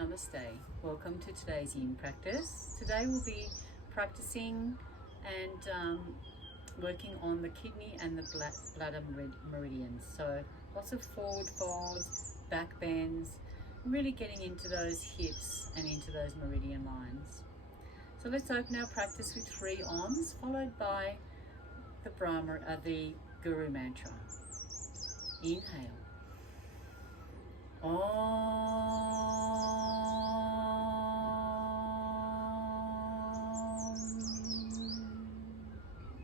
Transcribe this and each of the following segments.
Namaste. Welcome to today's Yin practice. Today we'll be practicing and working on the kidney and the bladder meridians. So lots of forward folds, back bends, really getting into those hips and into those meridian lines. So let's open our practice with 3 Oms, followed by the BRAHMA, the Guru mantra. Inhale. Om.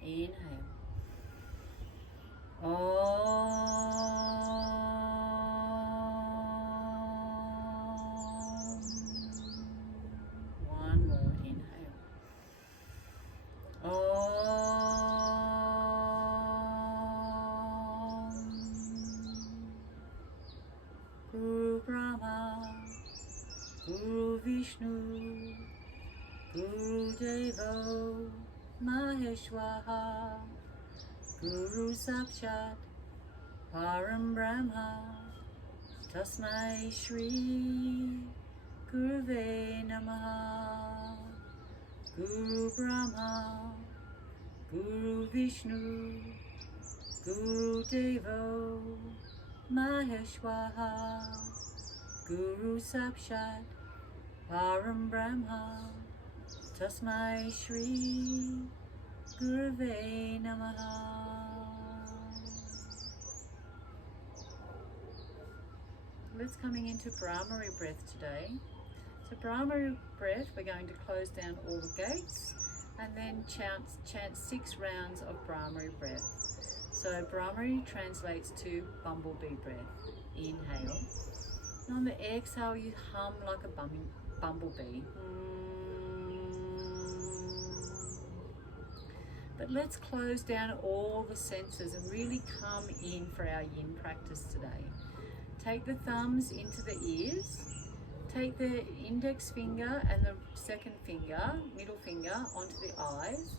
Inhale. Om. One more. Inhale. Guru Brahma, Guru Vishnu, Guru DEVO, MAHESHVARA, Guru SAKSHAT, PARAM BRAHMA, TASMAE SHRI, GURAVE NAMAH, Guru BRAHMA, Guru VISHNU, Guru DEVO, MAHESHVARA, Guru SAKSHAT, PARAM BRAHMA, TASMAE SHRI, GURAVE NAMAH. Let's coming into Brahmari breath today. So Brahmari breath, we're going to close down all the gates and then chant 6 rounds of Brahmari breath. So Brahmari translates to bumblebee breath. Inhale. And on the exhale, you hum like a bumblebee. But let's close down all the senses and really come in for our Yin practice today. Take the thumbs into the ears. Take the index finger and the second finger, middle finger, onto the eyes.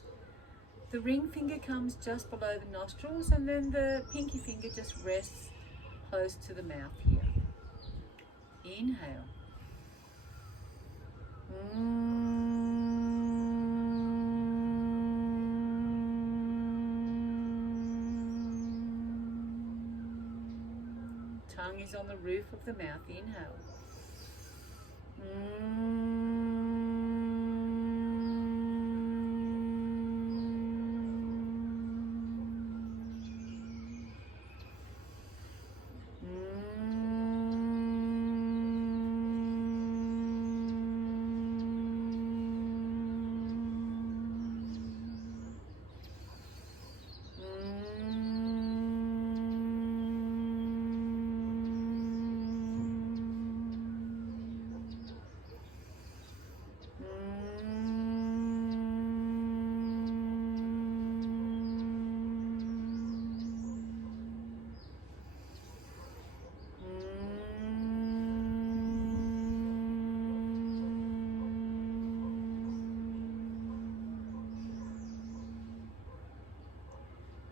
The ring finger comes just below the nostrils, and then the pinky finger just rests close to the mouth here. Inhale. Tongue is on the roof of the mouth. Inhale.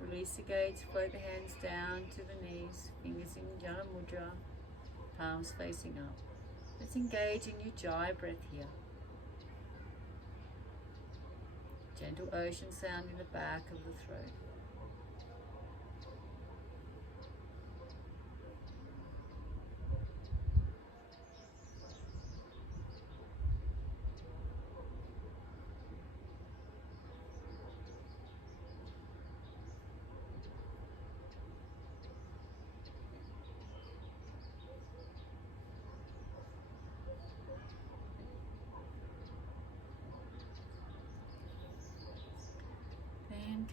Release the gaze, float the hands down to the knees, fingers in Jana Mudra, palms facing up. Let's engage in Ujjayi breath here. Gentle ocean sound in the back of the throat.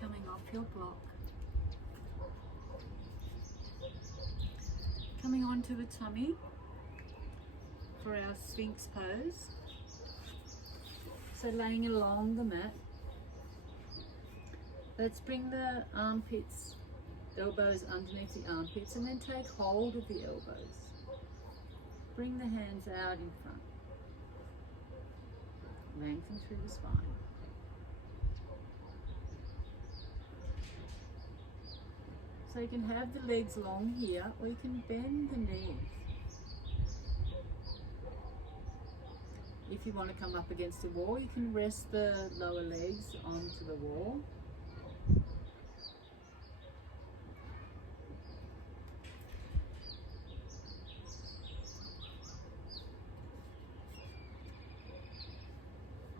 Coming off your block, coming onto the tummy for our Sphinx pose. So laying along the mat, let's bring the armpits, elbows underneath the armpits, and then take hold of the elbows. Bring the hands out in front, lengthen through the spine. So you can have the legs long here, or you can bend the knees. If you want to come up against the wall, you can rest the lower legs onto the wall.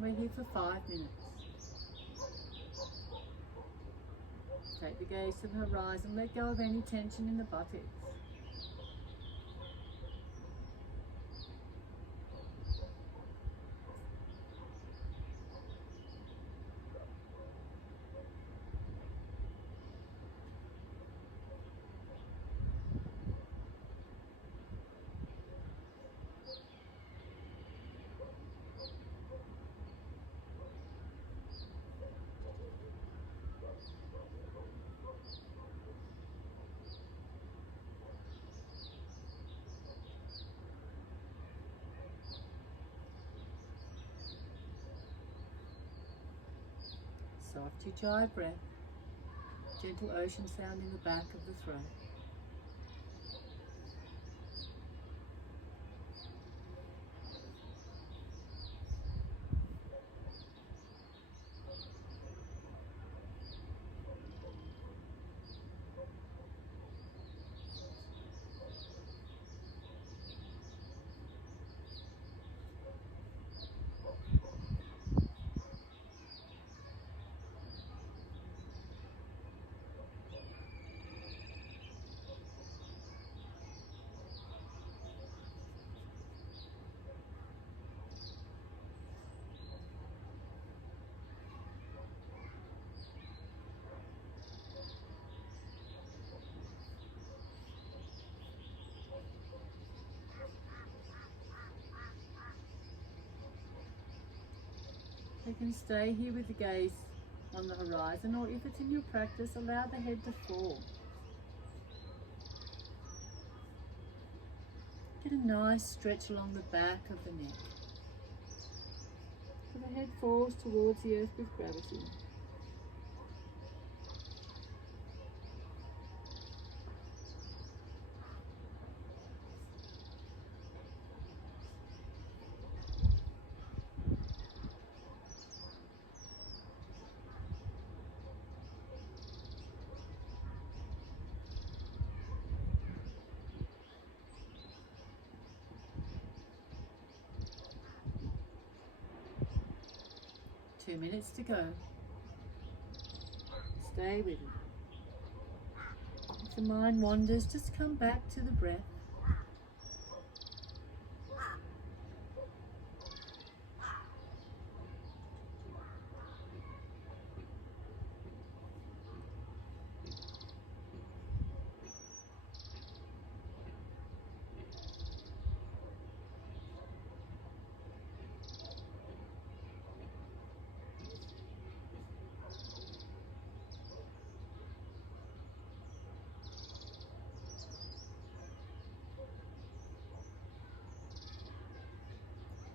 We're here for 5 minutes. Take the gaze to the horizon, let go of any tension in the buttocks. Soft ujjayi breath, gentle ocean sound in the back of the throat. You can stay here with the gaze on the horizon, or if it's in your practice, allow the head to fall. Get a nice stretch along the back of the neck. So the head falls towards the earth with gravity. Two minutes to go. Stay with it. If the mind wanders, just come back to the breath.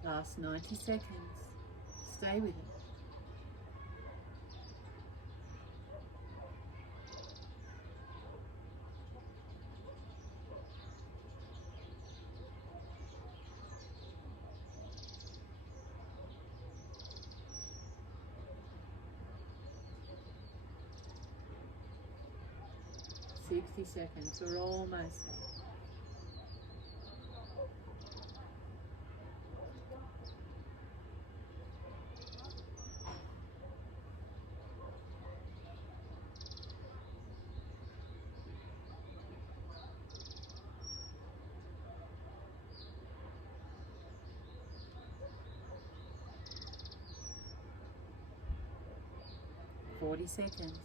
Last 90 seconds. Stay with it. Sixty seconds. We're almost there. Forty seconds.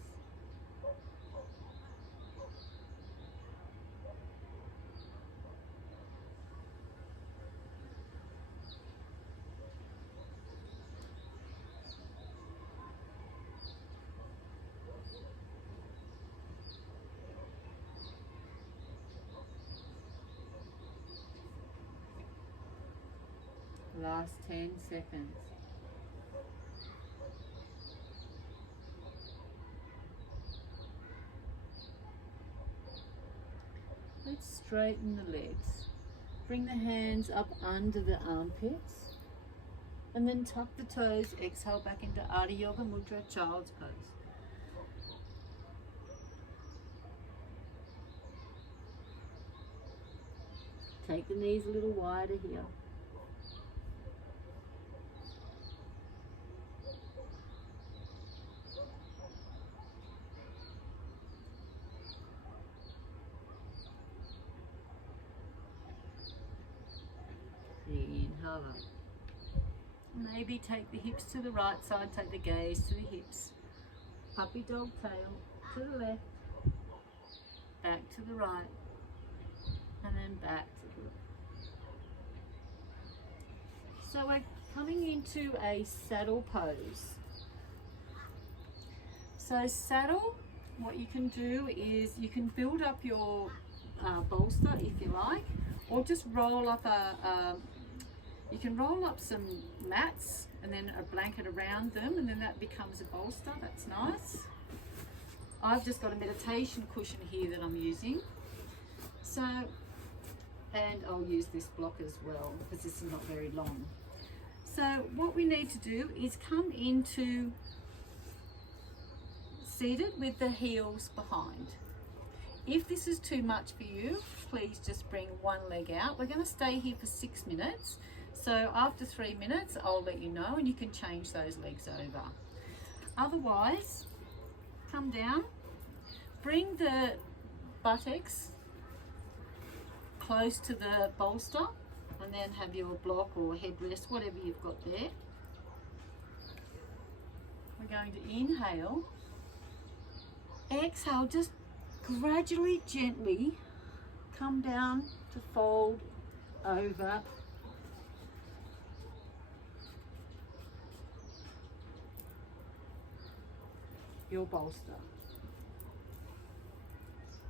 Last 10 seconds. Let's straighten the legs. Bring the hands up under the armpits. And then tuck the toes, exhale back into Adi Yoga Mudra, Child's Pose. Take the knees a little wider here. Inhale up. Maybe take the hips to the right side, take the gaze to the hips. Puppy dog tail to the left, back to the right, and then back to the left. So we're coming into a saddle pose. So saddle, what you can do is you can build up your bolster if you like, or just roll up you can roll up some mats and then a blanket around them, and then that becomes a bolster. That's nice. I've just got a meditation cushion here that I'm using. So, and I'll use this block as well because this is not very long. So what we need to do is come into seated with the heels behind. If this is too much for you, please just bring one leg out. We're going to stay here for 6 minutes. So after 3 minutes, I'll let you know and you can change those legs over. Otherwise, come down, bring the buttocks close to the bolster, and then have your block or headrest, whatever you've got there. We're going to inhale. Exhale, just gradually, gently come down to fold over your bolster.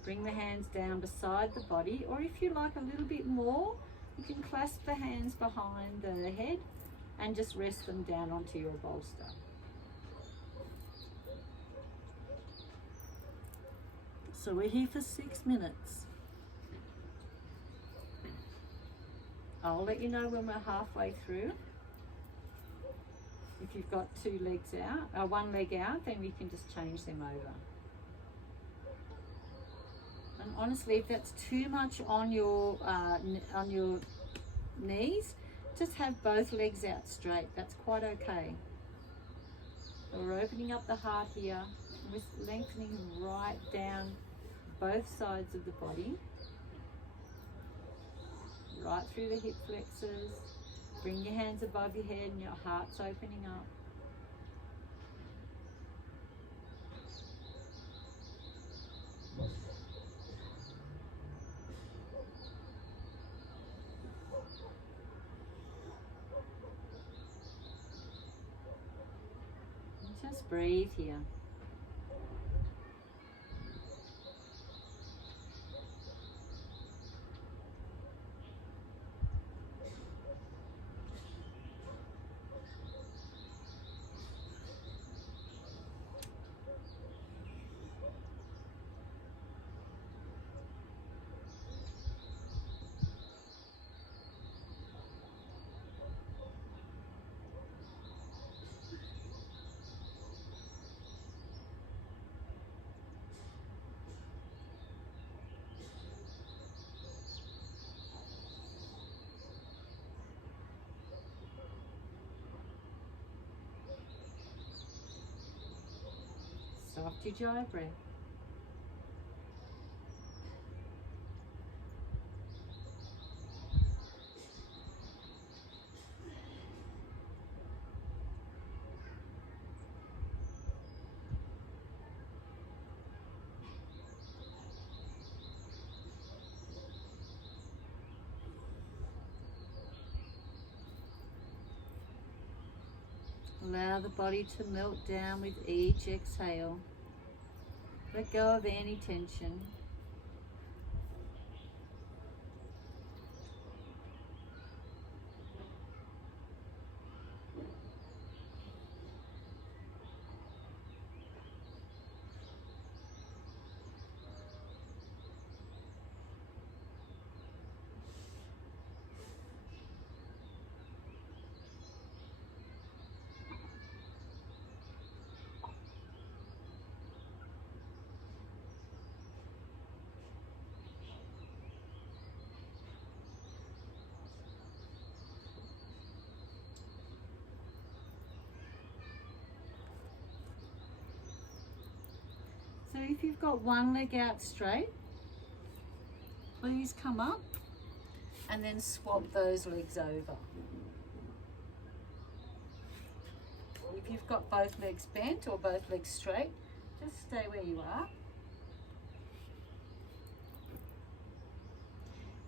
Bring the hands down beside the body, or if you like a little bit more, you can clasp the hands behind the head and just rest them down onto your bolster. So we're here for 6 minutes. I'll let you know when we're halfway through. If you've got one leg out, then we can just change them over. And honestly, if that's too much on your knees, just have both legs out straight. That's quite okay. So we're opening up the heart here. We're lengthening right down both sides of the body, right through the hip flexors. Bring your hands above your head and your heart's opening up. And just breathe here. Soft Ujjayi breath. Allow the body to melt down with each exhale. Let go of any tension. if you've got one leg out straight, please come up and then swap those legs over. If you've got both legs bent or both legs straight, just stay where you are.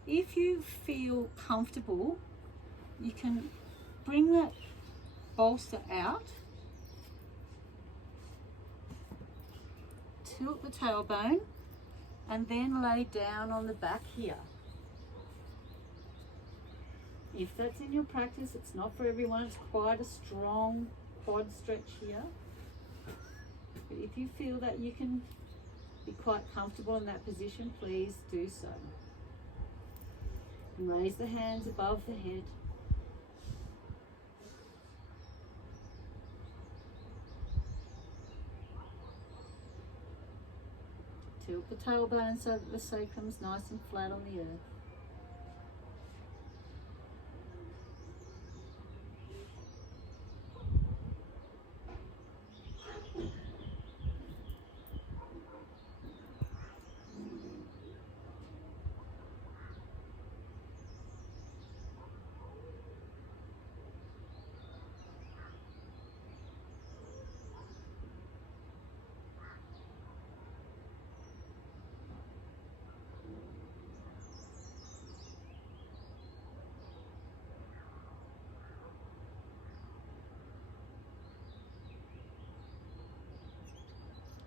If you feel comfortable, you can bring that bolster out, tilt the tailbone, and then lay down on the back here. If that's in your practice, it's not for everyone. It's quite a strong quad stretch here. But if you feel that you can be quite comfortable in that position, please do so. And raise the hands above the head. Tilt the tailbone so that the sacrum's nice and flat on the earth.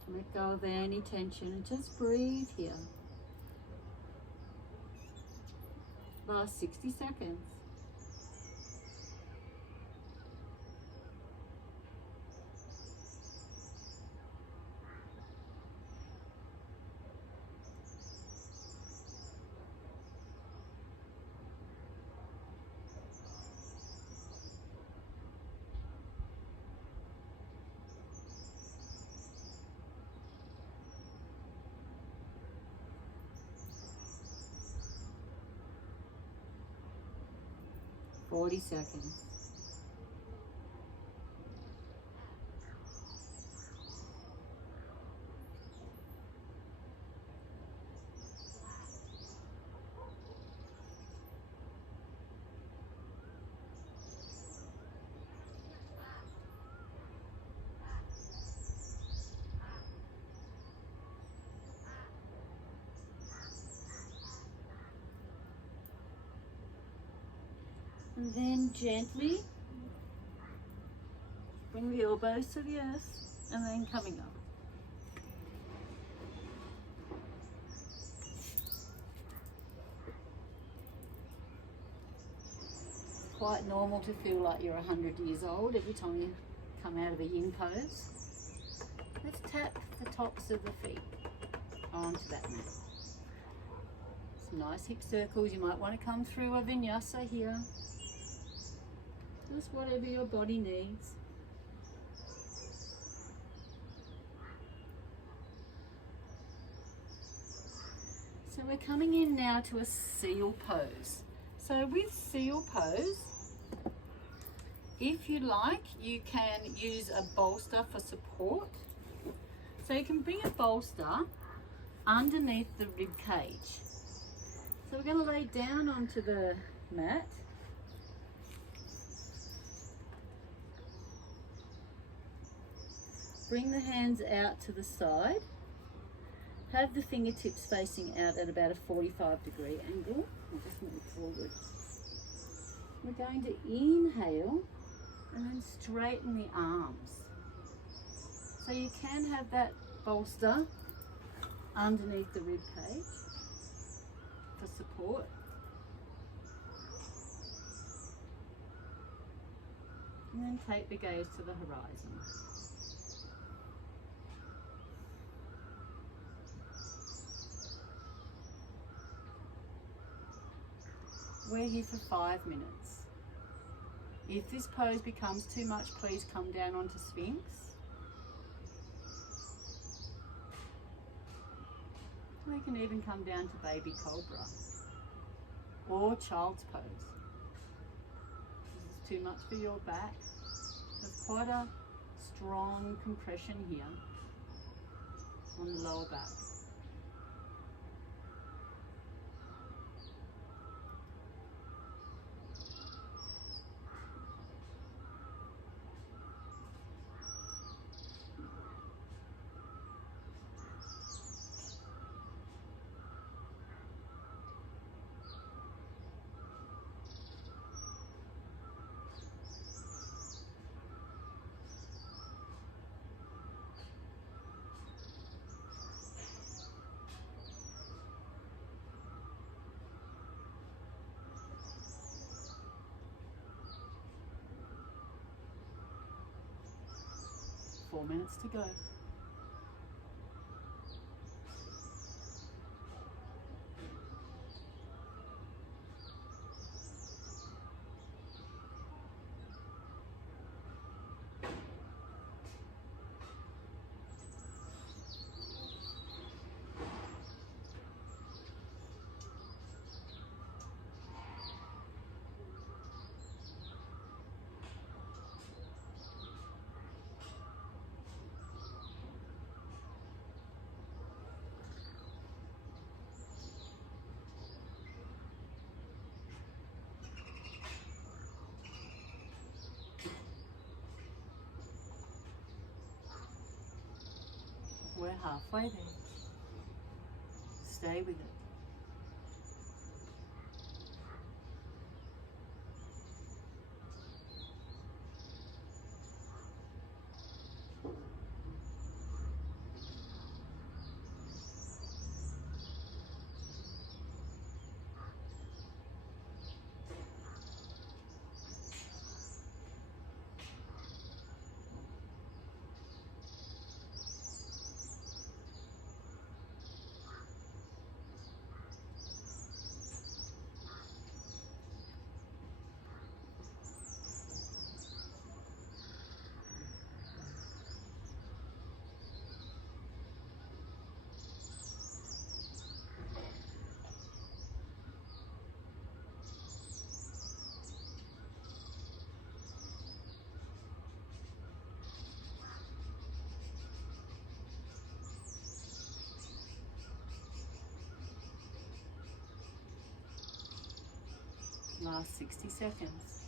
Let go of any tension and just breathe here. Last 60 seconds. Forty seconds. And then gently bring the elbows to the earth and then coming up. It's quite normal to feel like you're 100 years old every time you come out of a yin pose. Let's tap the tops of the feet onto that mat. Some nice hip circles. You might want to come through a vinyasa here. Just whatever your body needs. So we're coming in now to a seal pose. So with seal pose, if you like, you can use a bolster for support. So you can bring a bolster underneath the rib cage. So we're going to lay down onto the mat. Bring the hands out to the side. Have the fingertips facing out at about a 45-degree angle. I'll just move forward. We're going to inhale and then straighten the arms. So you can have that bolster underneath the rib cage for support. And then take the gaze to the horizon. We're here for 5 minutes. If this pose becomes too much, please come down onto Sphinx. We can even come down to baby cobra or child's pose. This is too much for your back. There's quite a strong compression here. on the lower back. Four minutes to go. We're halfway there. Stay with it. Last 60 seconds.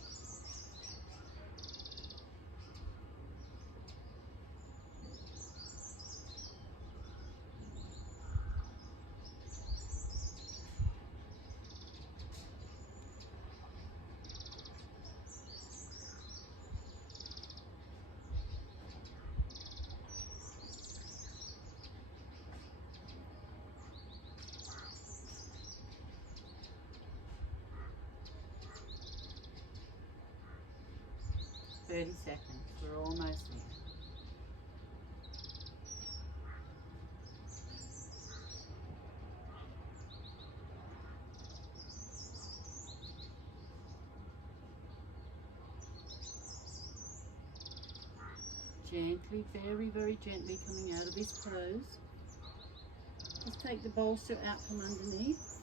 Thirty seconds. We're almost there. Gently, very, very gently coming out of this pose. Just take the bolster out from underneath.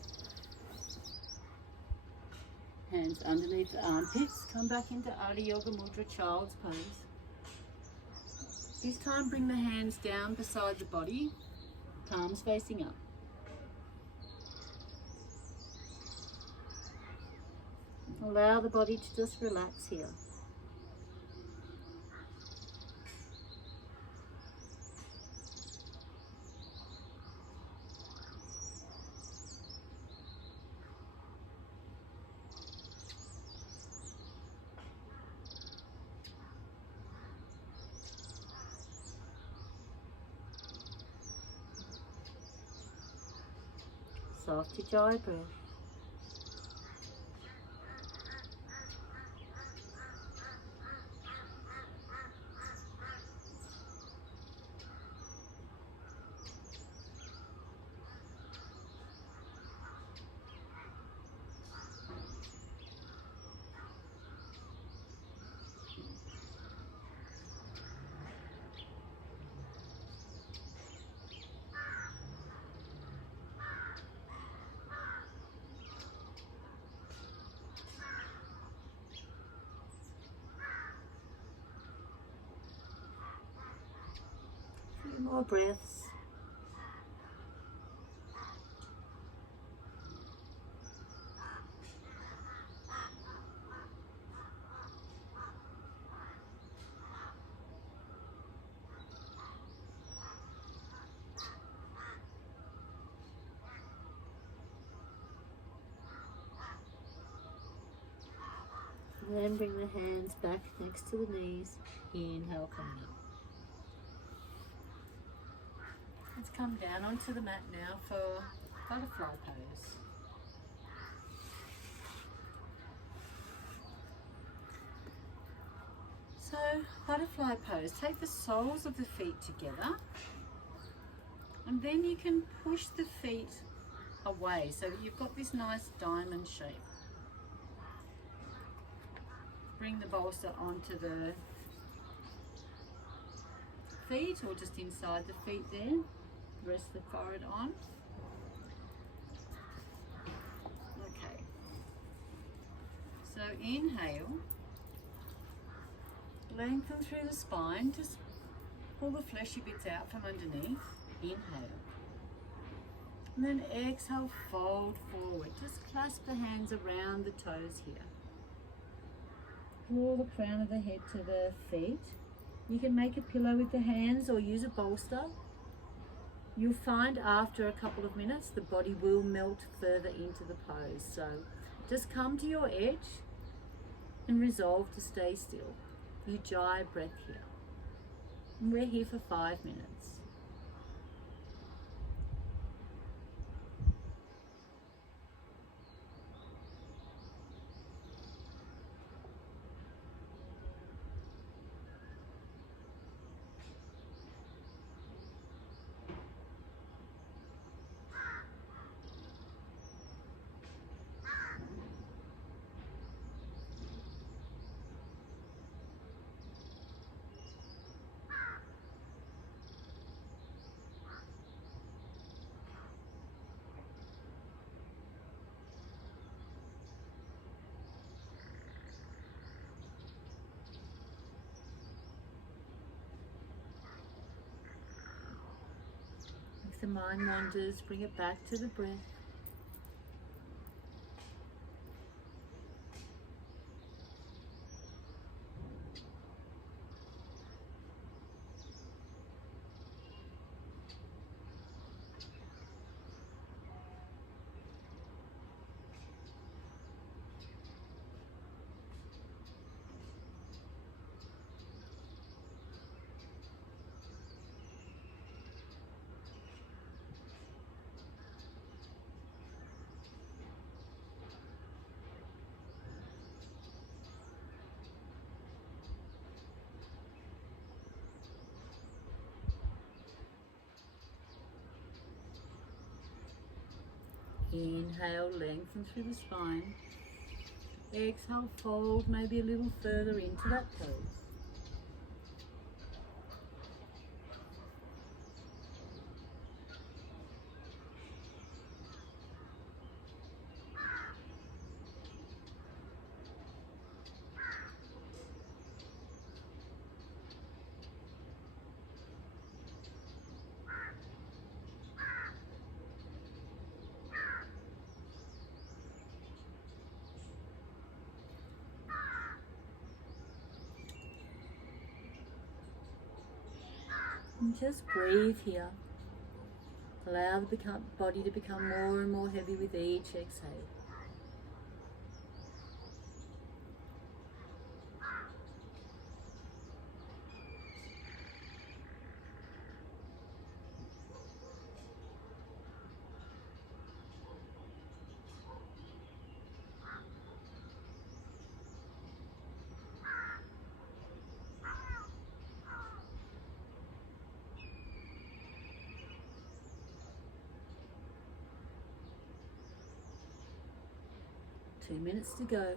Hands underneath the armpits. Come back into Adho Yoga Mudra, Child's Pose. This time bring the hands down beside the body, palms facing up. Allow the body to just relax here. Soft Ujjayi breath. More breaths. Then bring the hands back next to the knees. Inhale, coming up. Let's come down onto the mat now for butterfly pose. So, butterfly pose. Take the soles of the feet together, and then you can push the feet away so that you've got this nice diamond shape. Bring the bolster onto the feet or just inside the feet there. Rest the forehead on. Okay. So inhale. Lengthen through the spine. Just pull the fleshy bits out from underneath. Inhale. And then exhale, fold forward. Just clasp the hands around the toes here. Draw the crown of the head to the feet. You can make a pillow with the hands or use a bolster. You'll find after a couple of minutes the body will melt further into the pose. So just come to your edge and resolve to stay still. Ujjayi breath here. And we're here for 5 minutes. If the mind wanders, bring it back to the breath. Inhale, lengthen through the spine. Exhale, fold maybe a little further into that pose. And just breathe here. Allow the body to become more and more heavy with each exhale. Two minutes to go.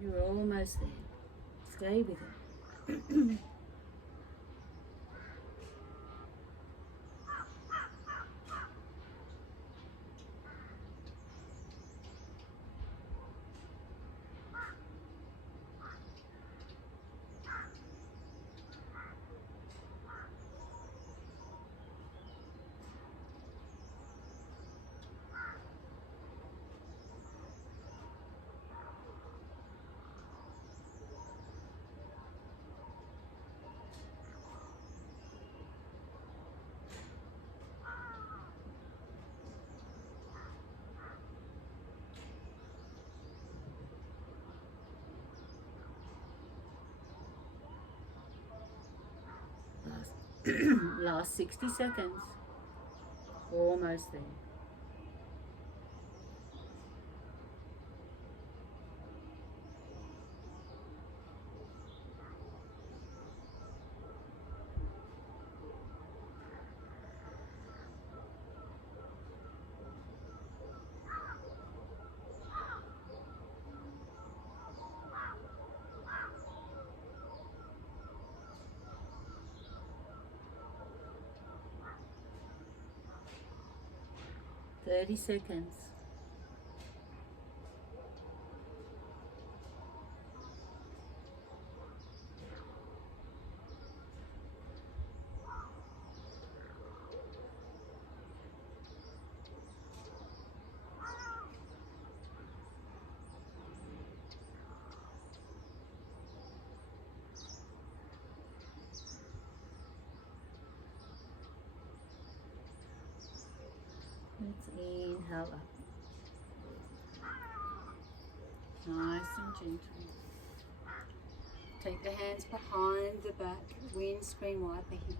You're almost there. Stay with it. Last 60 seconds. Almost there. Thirty seconds. Let's inhale up. Nice and gentle. Take the hands behind the back, windscreen wiper here.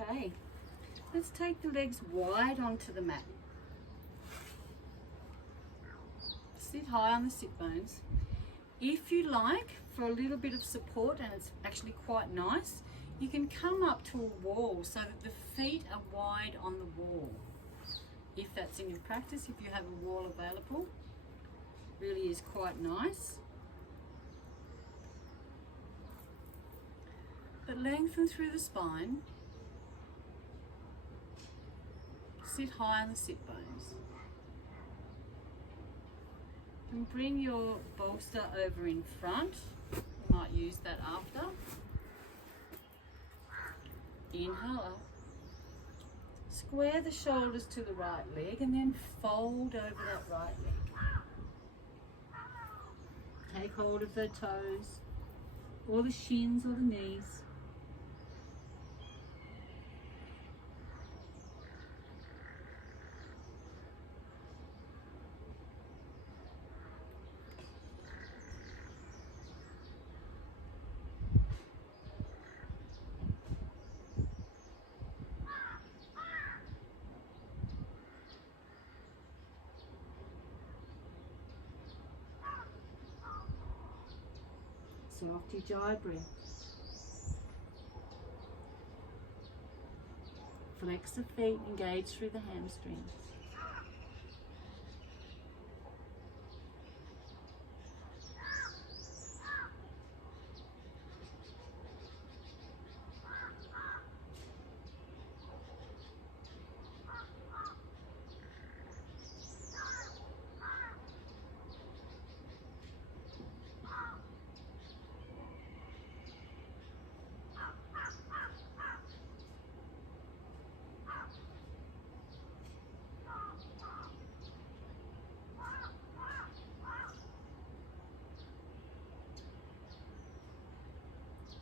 Okay, let's take the legs wide onto the mat. Sit high on the sit bones. If you like, for a little bit of support, and it's actually quite nice, you can come up to a wall so that the feet are wide on the wall. If that's in your practice, if you have a wall available, really is quite nice. But lengthen through the spine. Sit high on the sit bones. And bring your bolster over in front. You might use that after. Inhale up. Square the shoulders to the right leg and then fold over that right leg. Take hold of the toes, or the shins or the knees. Soft ujjayi breath. Flex the feet, engage through the hamstrings.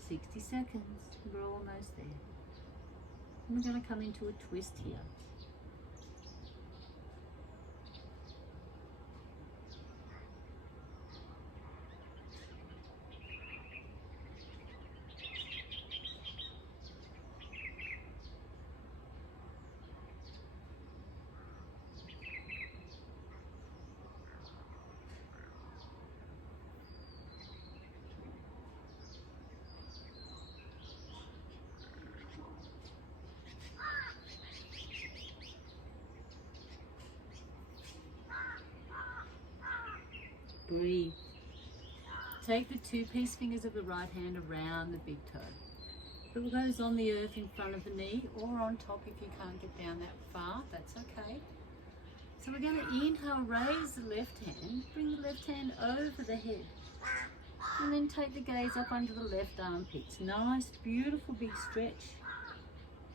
Sixty seconds, we're almost there. And we're going to come into a twist here. Breathe. Take the two-piece fingers of the right hand around the big toe. Put those on the earth in front of the knee or on top if you can't get down that far, that's okay. So we're going to inhale, raise the left hand, bring the left hand over the head. And then take the gaze up under the left armpits. Nice, beautiful big stretch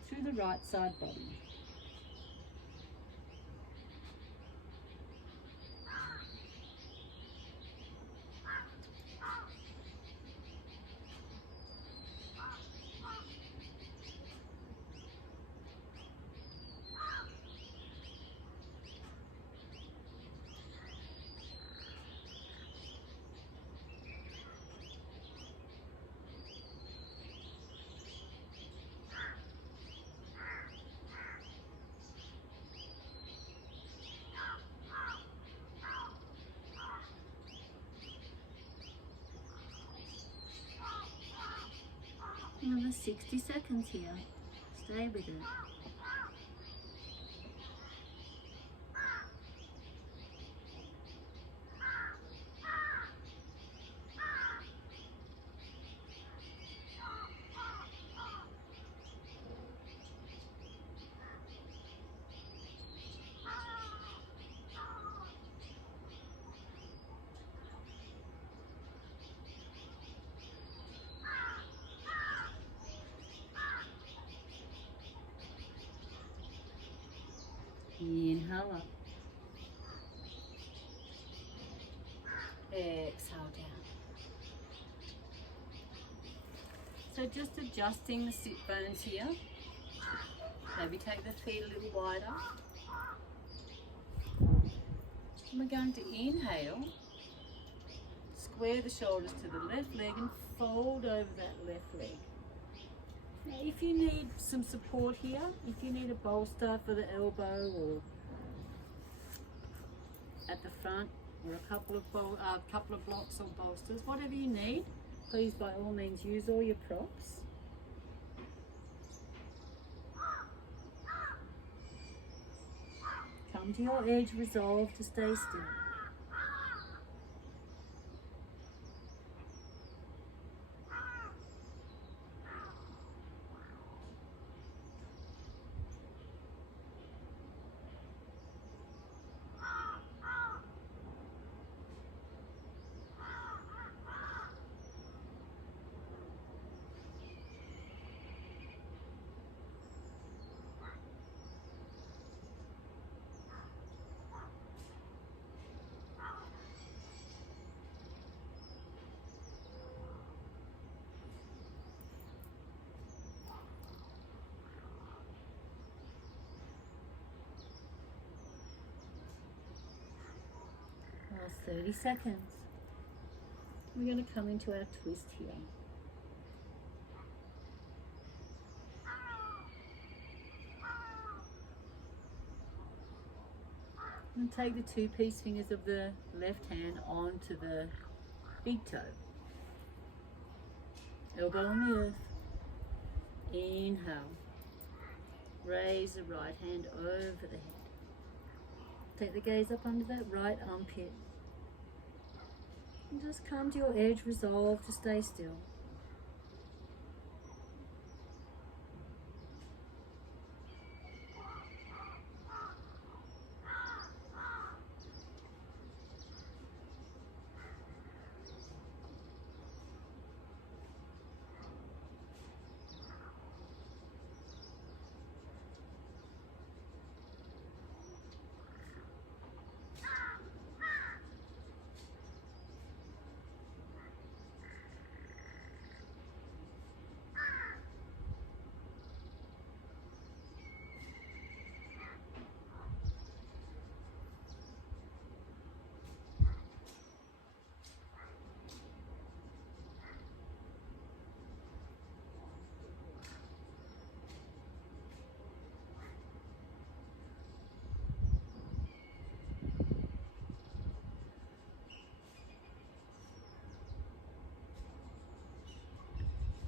through the right side body. Another 60 seconds here. Stay with it. Inhale up. Exhale down. So just adjusting the sit bones here. Maybe take the feet a little wider. And we're going to inhale. Square the shoulders to the left leg and fold over that left leg. Now, if you need some support here, if you need a bolster for the elbow or at the front, or a couple of blocks or bolsters, whatever you need, please by all means use all your props. Come to your edge, resolve to stay still. Last 30 seconds. We're going to come into our twist here. And take the two peace fingers of the left hand onto the big toe. Elbow on the earth. Inhale. Raise the right hand over the head. Take the gaze up under that right armpit. And just come to your edge, resolve to stay still.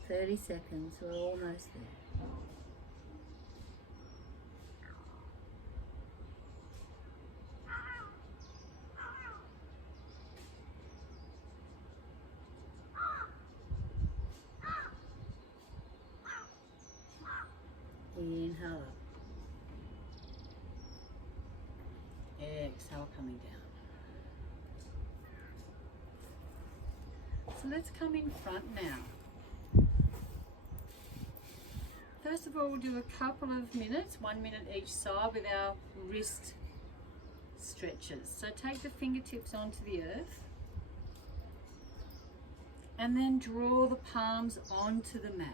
Thirty seconds, we're almost there. Inhale up. Exhale, coming down. So let's come in front now. First of all, we'll do a couple of minutes, 1 minute each side with our wrist stretches. So take the fingertips onto the earth and then draw the palms onto the mat.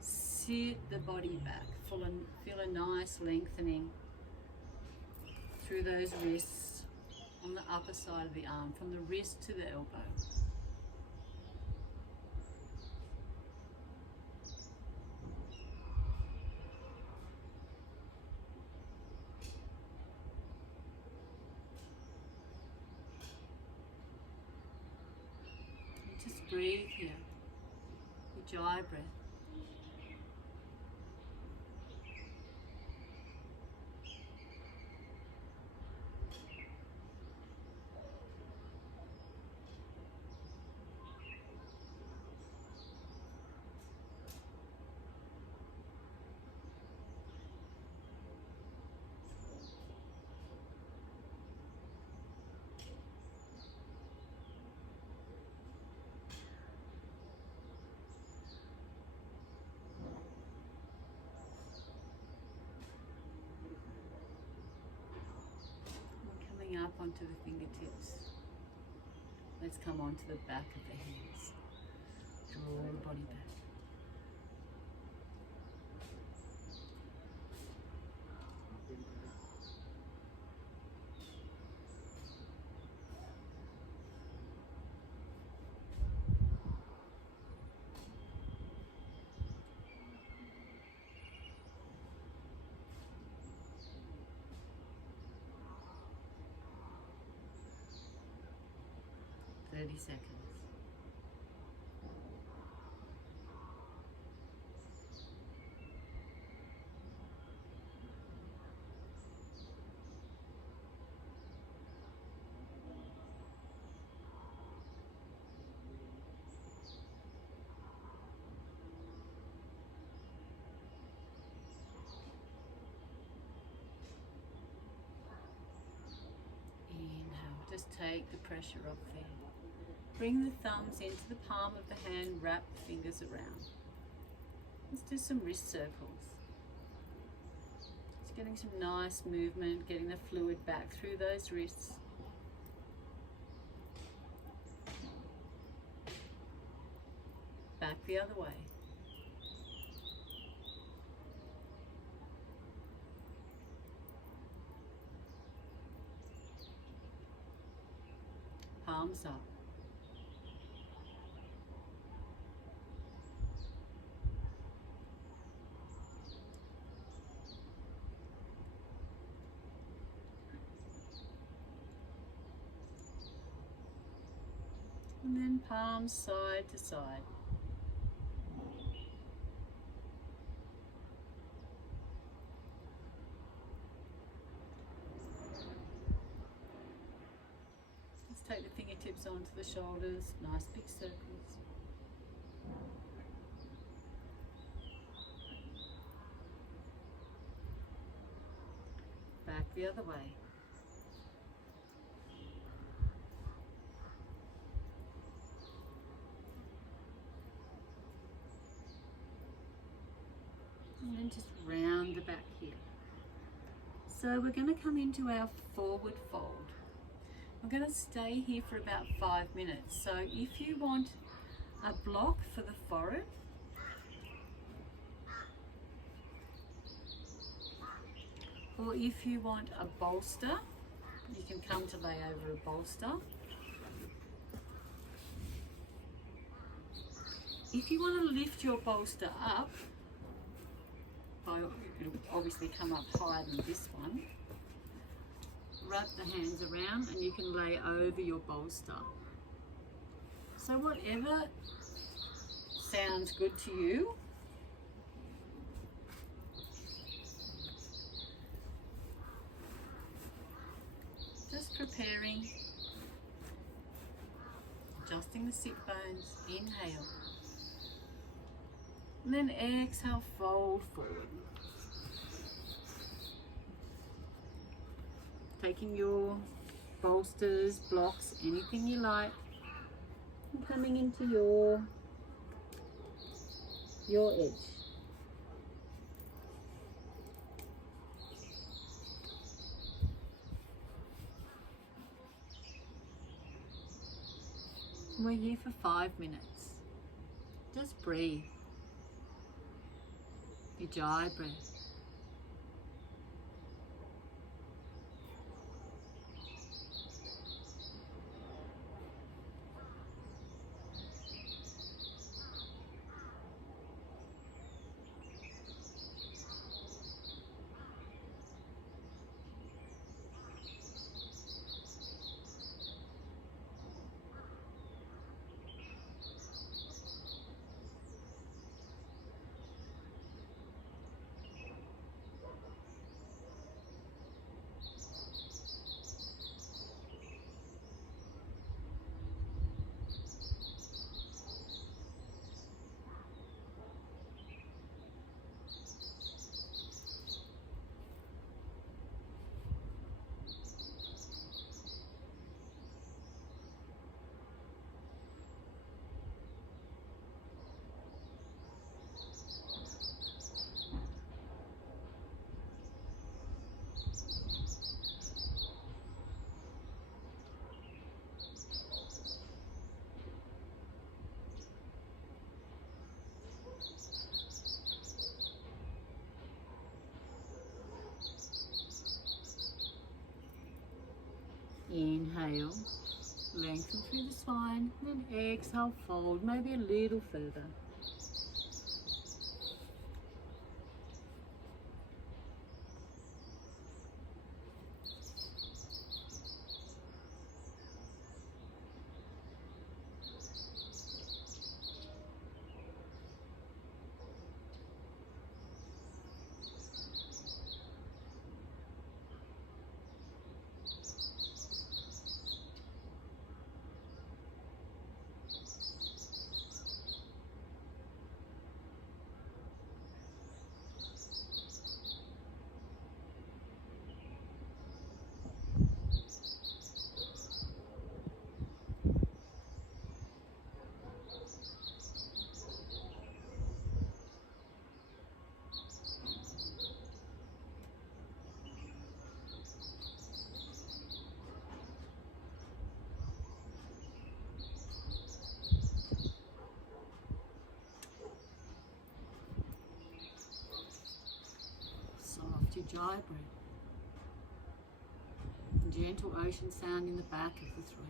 Sit the body back, feel a nice lengthening through those wrists on the upper side of the arm, from the wrist to the elbow. Breathe here, Ujjayi breath. up onto the fingertips. Let's come onto the back of the hands. Draw the body back. Seconds. Inhale, just take the pressure off there. Bring the thumbs into the palm of the hand, wrap the fingers around. Let's do some wrist circles. Just getting some nice movement, getting the fluid back through those wrists. Back the other way. Palms up. And then palms side to side. Let's take the fingertips onto the shoulders, nice big circles. Back the other way. And then just round the back here. So we're going to come into our forward fold. We're going to stay here for about 5 minutes. So if you want a block for the forehead, or if you want a bolster, you can come to lay over a bolster. If you want to lift your bolster up, it'll obviously come up higher than this one. Wrap the hands around and you can lay over your bolster. So whatever sounds good to you. Just preparing, adjusting the sit bones, inhale. And then exhale, fold forward. Taking your bolsters, blocks, anything you like, and coming into your edge. We're here for 5 minutes. Just breathe. Ujjayi breath. Inhale, lengthen through the spine, then exhale, fold, maybe a little further. Your jai breath. Gentle ocean sound in the back of the throat.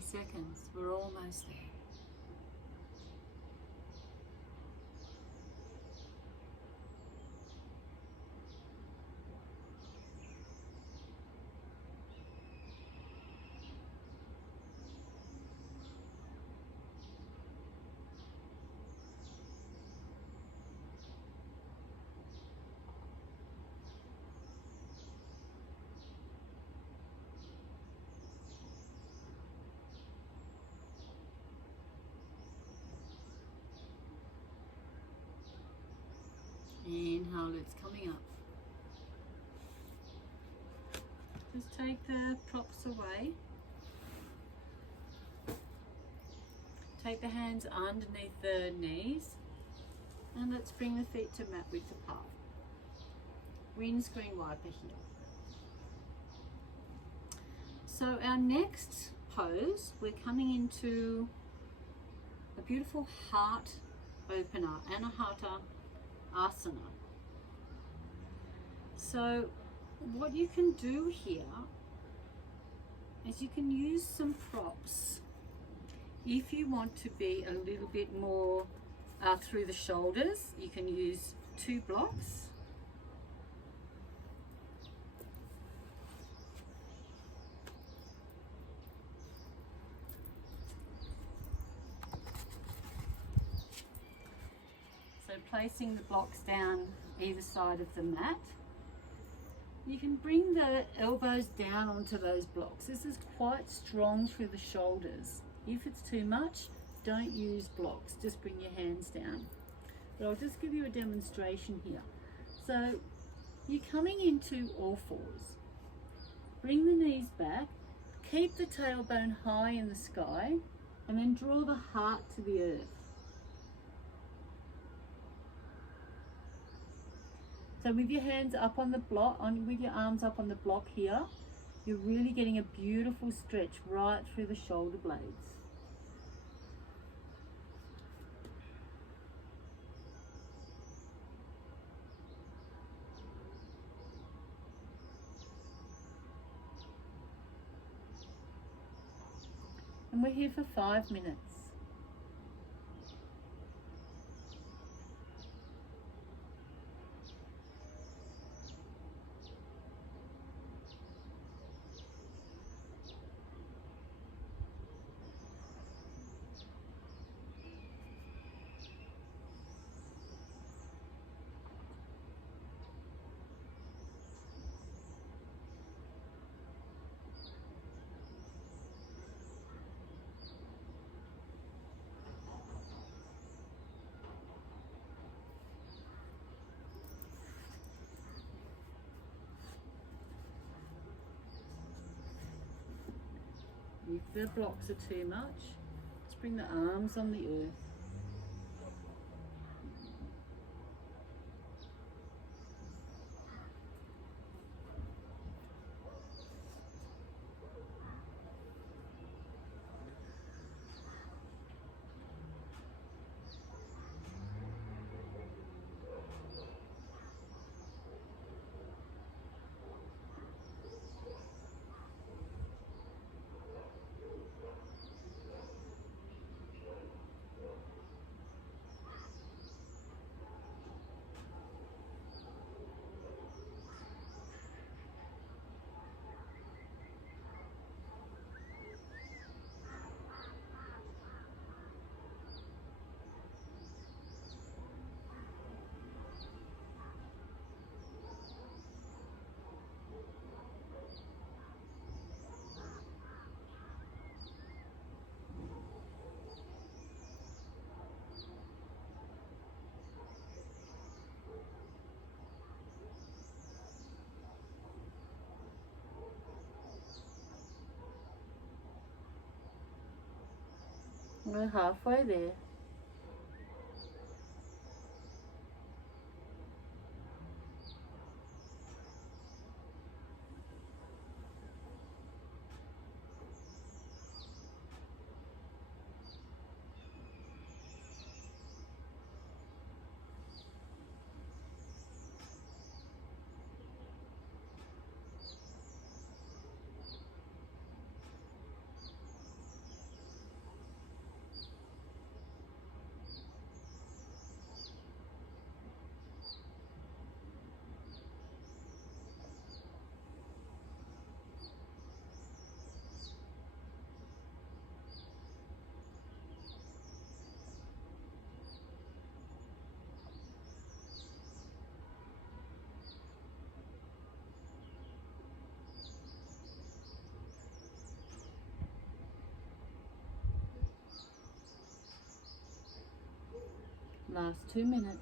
Seconds, we're almost there. Inhale, it's coming up. Just take the props away. Take the hands underneath the knees and let's bring the feet to mat width apart. Windscreen wiper here. So our next pose, we're coming into a beautiful heart opener, Anahata asana. So what you can do here is you can use some props if you want to be a little bit more through the shoulders. You can use 2 blocks. Placing the blocks down either side of the mat. You can bring the elbows down onto those blocks. This is quite strong through the shoulders. If it's too much, don't use blocks, just bring your hands down. But I'll just give you a demonstration here. So you're coming into all fours. Bring the knees back, keep the tailbone high in the sky, and then draw the heart to the earth. So with your hands up on the block, with your arms up on the block here, you're really getting a beautiful stretch right through the shoulder blades. And we're here for 5 minutes. If the blocks are too much, just bring the arms on the earth. We're halfway there. Last 2 minutes.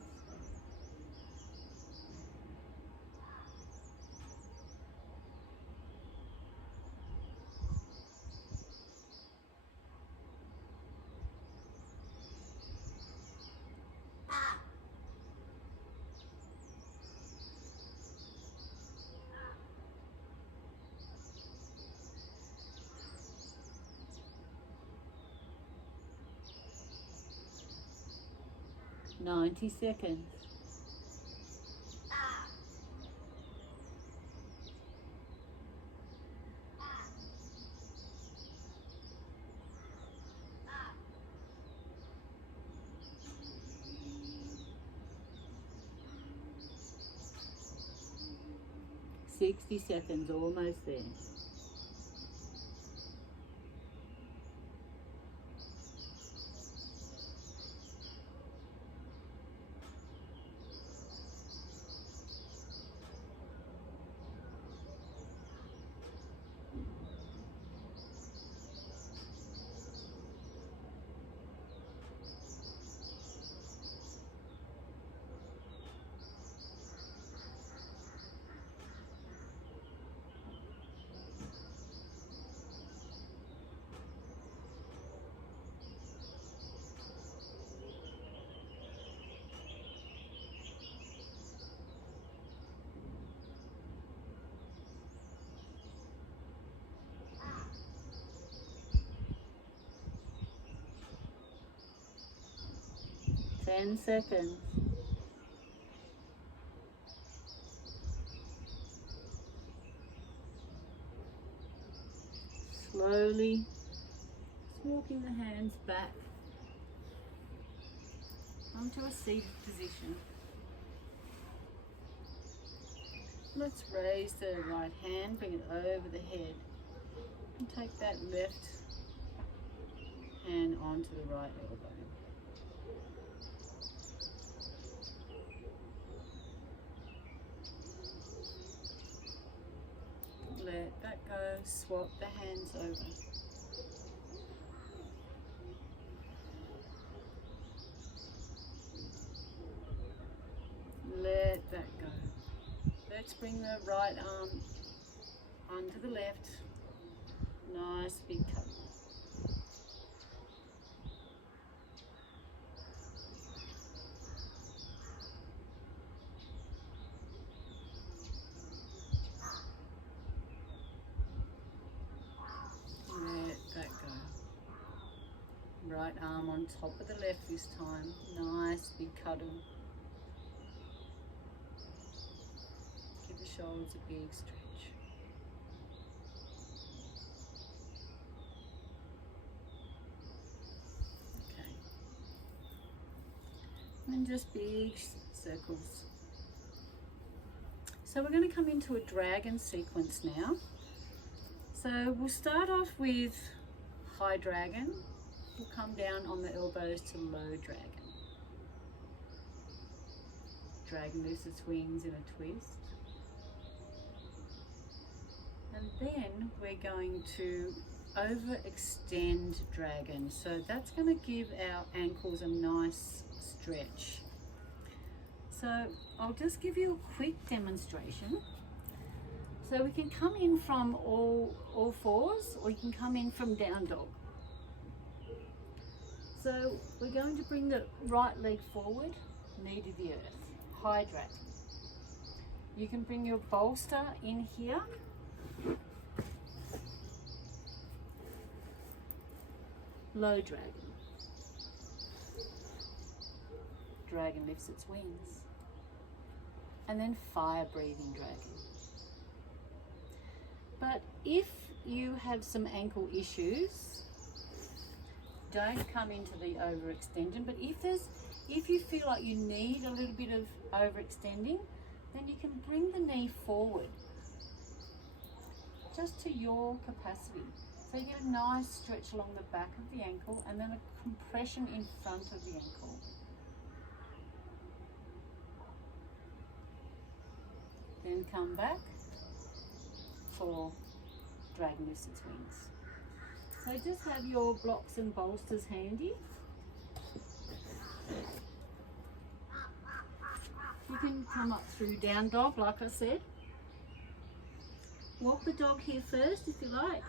Ninety seconds. Sixty seconds, almost there. Ten seconds. Slowly, just walking the hands back onto a seated position. Let's raise the right hand, bring it over the head, and take that left hand onto the right elbow. Let that go, swap the hands over. Let that go. Let's bring the right arm onto the left. Nice big cup. right arm on top of the left this time. Nice big cuddle. Give the shoulders a big stretch. Okay. And just big circles. So we're going to come into a dragon sequence now. So we'll start off with high dragon. We'll come down on the elbows to low dragon. Dragon lifts its wings in a twist. And then we're going to overextend dragon. So that's going to give our ankles a nice stretch. So I'll just give you a quick demonstration. So we can come in from all fours, or you can come in from down dog. So we're going to bring the right leg forward, knee to the earth, high dragon. You can bring your bolster in here. Low dragon. Dragon lifts its wings. And then fire breathing dragon. But if you have some ankle issues, don't come into the overextension. But if you feel like you need a little bit of overextending, then you can bring the knee forward, just to your capacity. So you get a nice stretch along the back of the ankle and then a compression in front of the ankle. Then come back for dragon lifts its wings. So just have your blocks and bolsters handy. You can come up through down dog, like I said. Walk the dog here first if you like.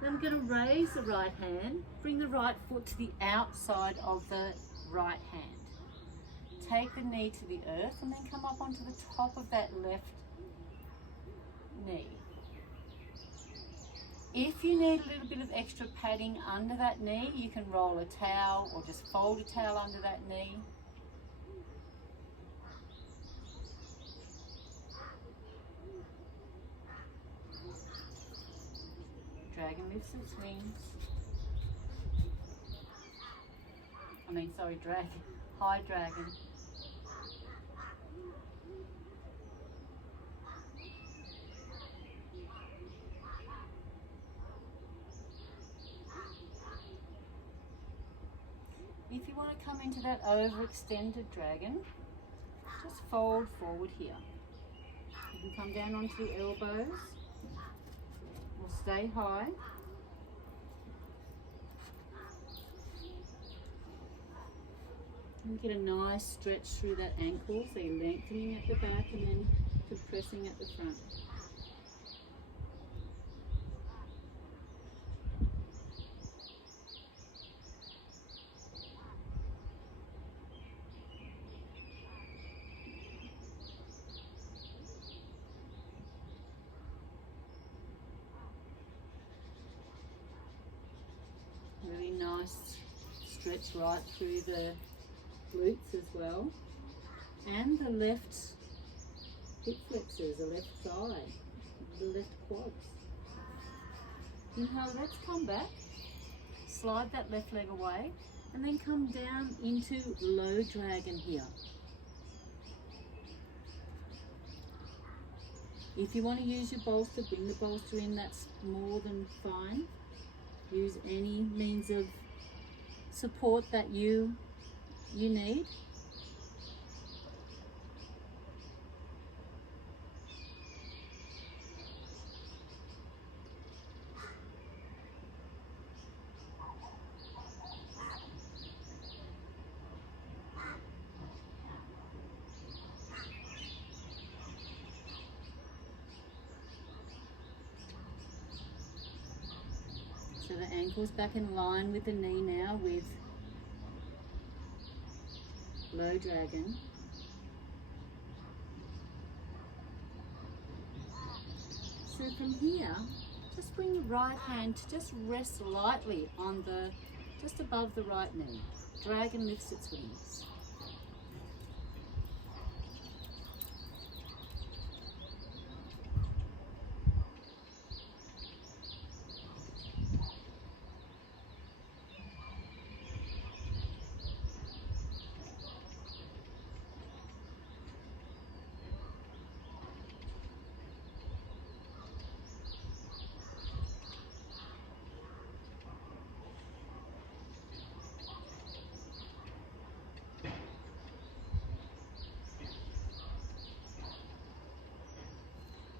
Then we're going to raise the right hand, bring the right foot to the outside of the right hand. Take the knee to the earth and then come up onto the top of that left knee. If you need a little bit of extra padding under that knee, you can roll a towel or just fold a towel under that knee. Dragon lifts its wings. Dragon, high dragon. If you want to come into that overextended dragon, just fold forward here. You can come down onto the elbows or stay high. And get a nice stretch through that ankle, so you're lengthening at the back and then compressing at the front. Really nice stretch right through the glutes as well, and the left hip flexors, the left thigh, the left quads. Inhale, let's come back, slide that left leg away, and then come down into low dragon here. If you want to use your bolster, bring the bolster in, that's more than fine. Use any means of support that you need. So the ankle's back in line with the knee now with low dragon. So from here, just bring the right hand to just rest lightly on the, just above the right knee. Dragon lifts its wings.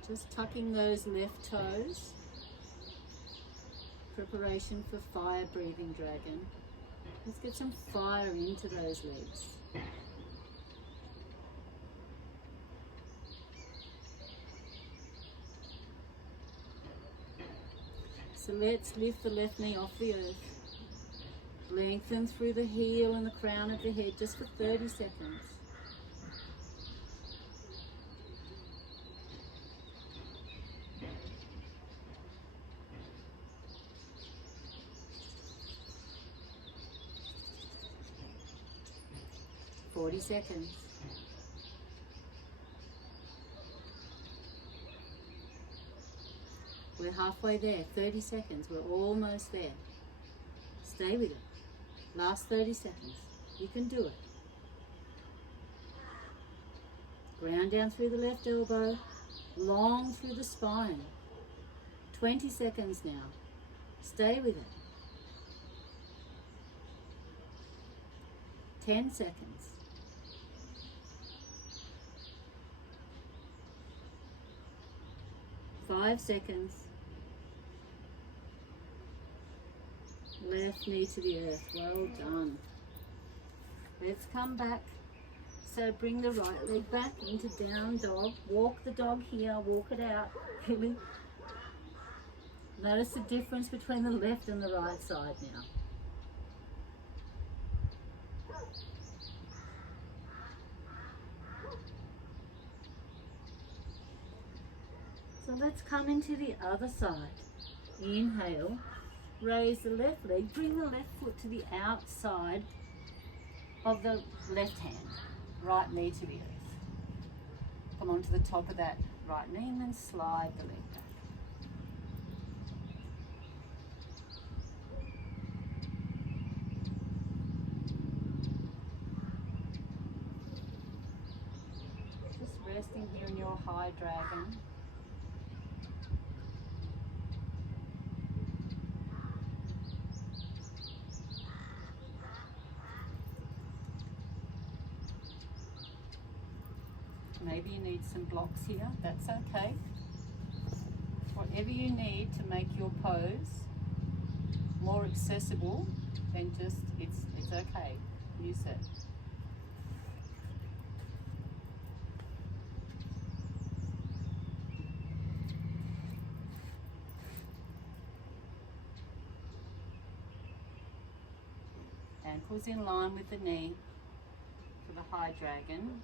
Just tucking those left toes. Preparation for fire breathing dragon. Let's get some fire into those legs. So let's lift the left knee off the earth. Lengthen through the heel and the crown of the head just for 30 seconds. Seconds. We're halfway there. 30 seconds. We're almost there. Stay with it. Last 30 seconds. You can do it. Ground down through the left elbow. Long through the spine. 20 seconds now. Stay with it. 10 seconds. 5 seconds. Left knee to the earth. Well done. Let's come back. So bring the right leg back into down dog. Walk the dog here. Walk it out. Really. Notice the difference between the left and the right side now. So let's come into the other side. Inhale, raise the left leg, bring the left foot to the outside of the left hand, right knee to the earth. Come onto the top of that right knee and then slide the leg back. Just resting here in your high dragon. Maybe you need some blocks here, that's okay. Whatever you need to make your pose more accessible, then just, it's okay, use it. Ankles in line with the knee for the high dragon.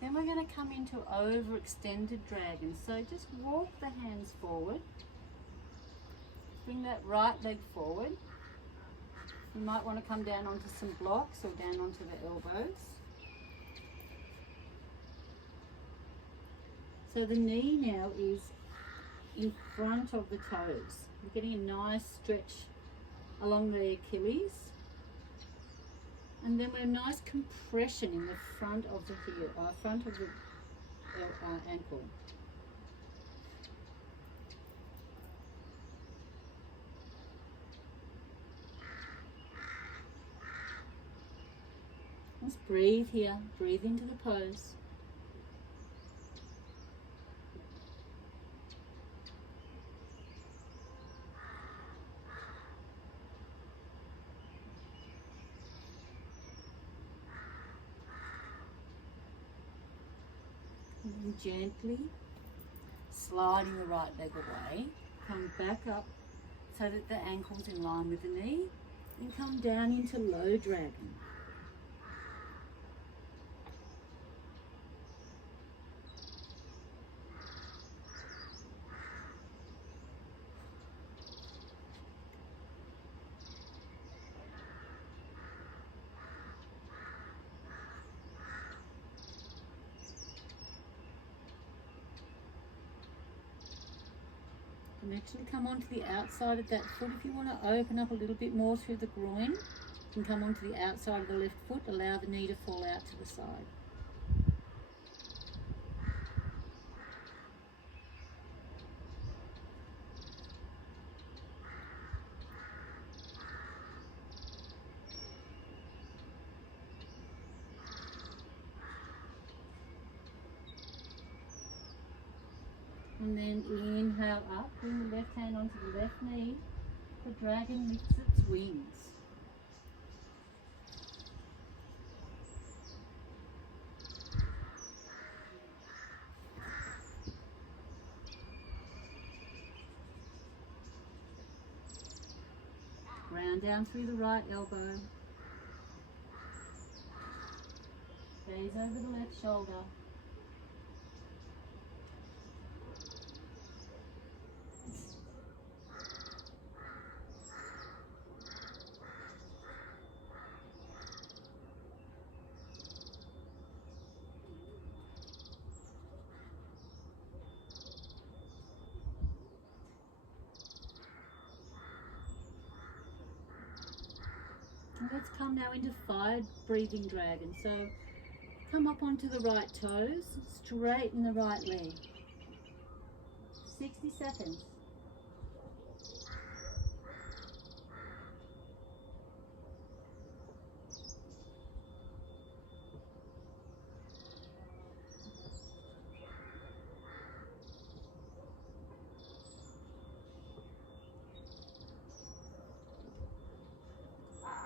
Then we're going to come into overextended dragon. So just walk the hands forward. Bring that right leg forward. You might want to come down onto some blocks or down onto the elbows. So the knee now is in front of the toes. We're getting a nice stretch along the Achilles. And then we're a nice compression in the front of the heel, front of the ankle. Let's breathe here, breathe into the pose. And gently sliding the right leg away, come back up so that the ankle's in line with the knee, and come down into low dragon. And actually come onto the outside of that foot. If you want to open up a little bit more through the groin, you can come onto the outside of the left foot, allow the knee to fall out to the side. And then inhale up, bring the left hand onto the left knee. The dragon lifts its wings. Ground down through the right elbow. Gaze over the left shoulder. Let's come now into 5 breathing dragon. So come up onto the right toes, straighten the right leg. 60 seconds.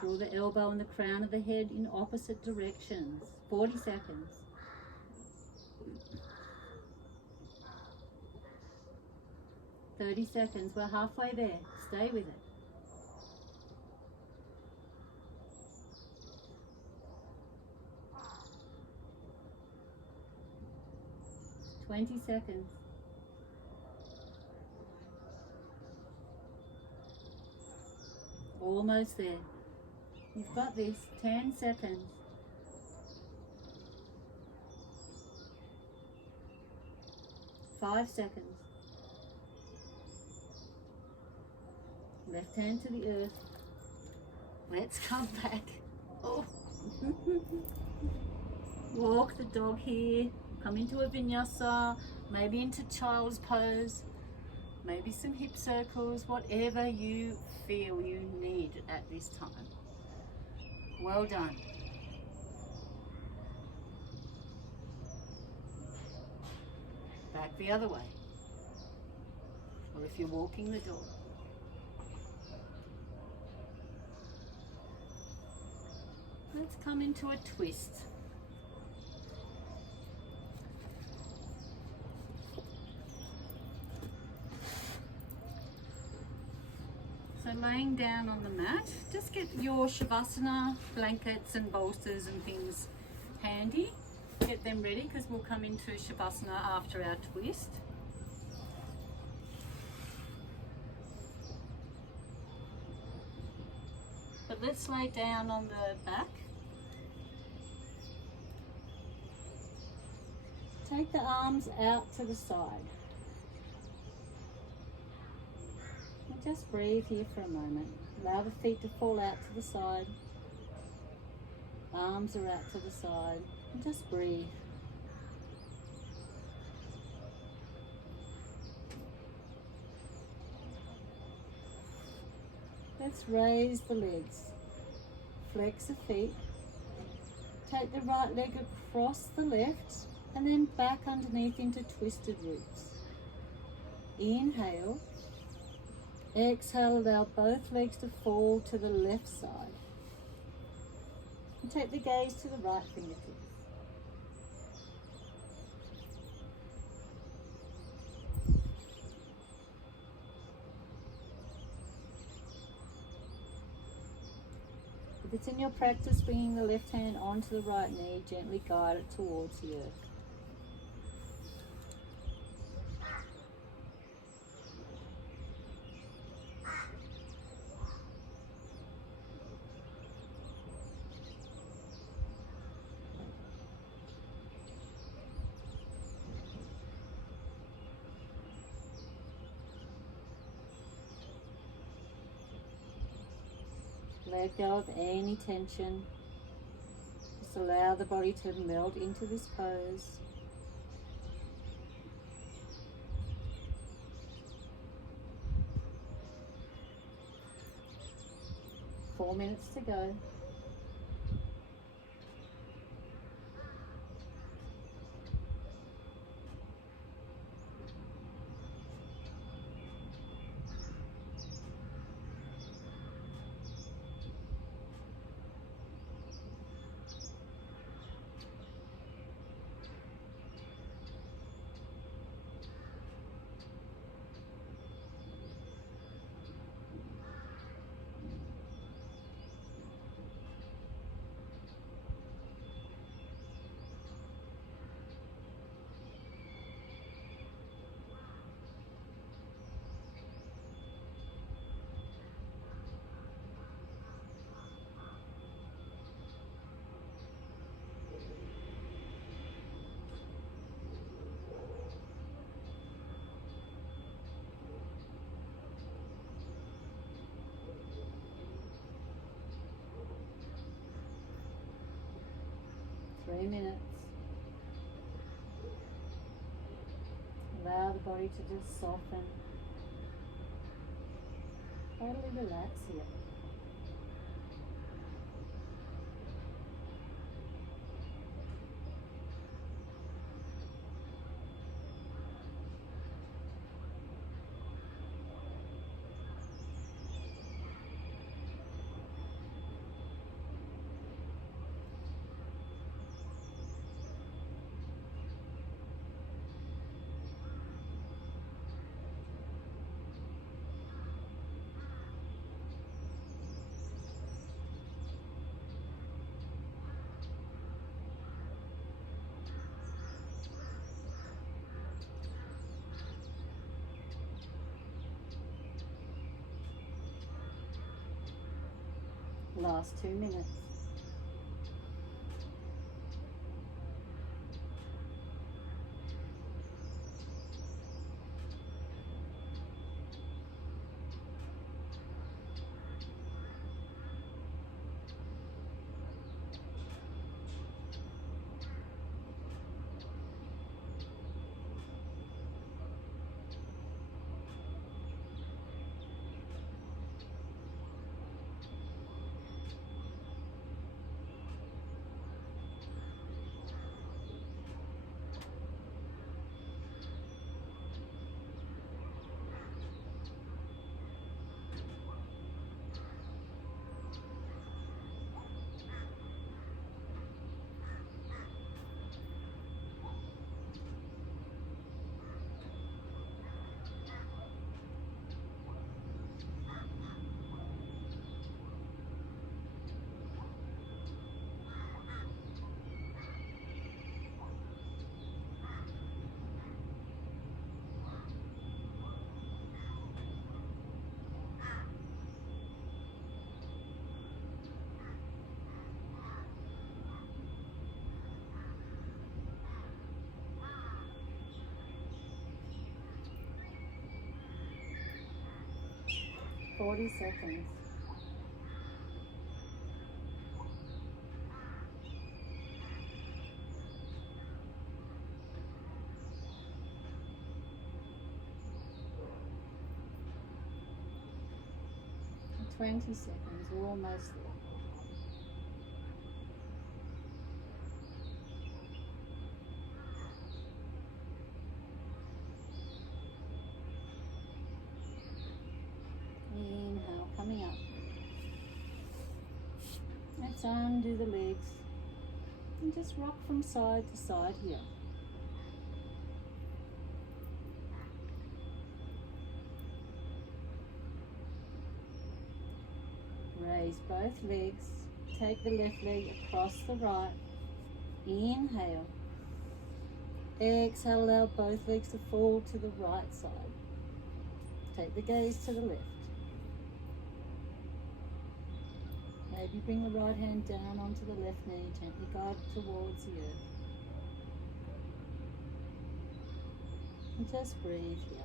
Draw the elbow and the crown of the head in opposite directions. 40 seconds. "30 seconds. We're halfway there. Stay with it. "20 seconds. Almost there. You've got this. 10 seconds. "5 seconds. Left hand to the earth. Let's come back. Oh. Walk the dog here. Come into a vinyasa, maybe into child's pose, maybe some hip circles, whatever you feel you need at this time. Well done. Back the other way. Or if you're walking the dog. Let's come into a twist. So laying down on the mat, just get your Shavasana blankets and bolsters and things handy. Get them ready because we'll come into Shavasana after our twist. But let's lay down on the back. Take the arms out to the side. And just breathe here for a moment. Allow the feet to fall out to the side. Arms are out to the side. And just breathe. Let's raise the legs. Flex the feet. Take the right leg across the left and then back underneath into twisted roots. Inhale. Exhale, allow both legs to fall to the left side. And take the gaze to the right fingertips. If it's in your practice, bringing the left hand onto the right knee, gently guide it towards the earth. Let go of any tension. Just allow the body to melt into this pose. Four minutes to go. Minutes. Allow the body to just soften. Totally relax here. Last 2 minutes. Forty seconds. And 20 seconds. We're almost there. Inhale, coming up. Let's undo the legs and just rock from side to side here. Raise both legs. Take the left leg across the right. Inhale. Exhale, allow both legs to fall to the right side. Take the gaze to the left. Maybe bring the right hand down onto the left knee, gently guide towards the earth. And just breathe here.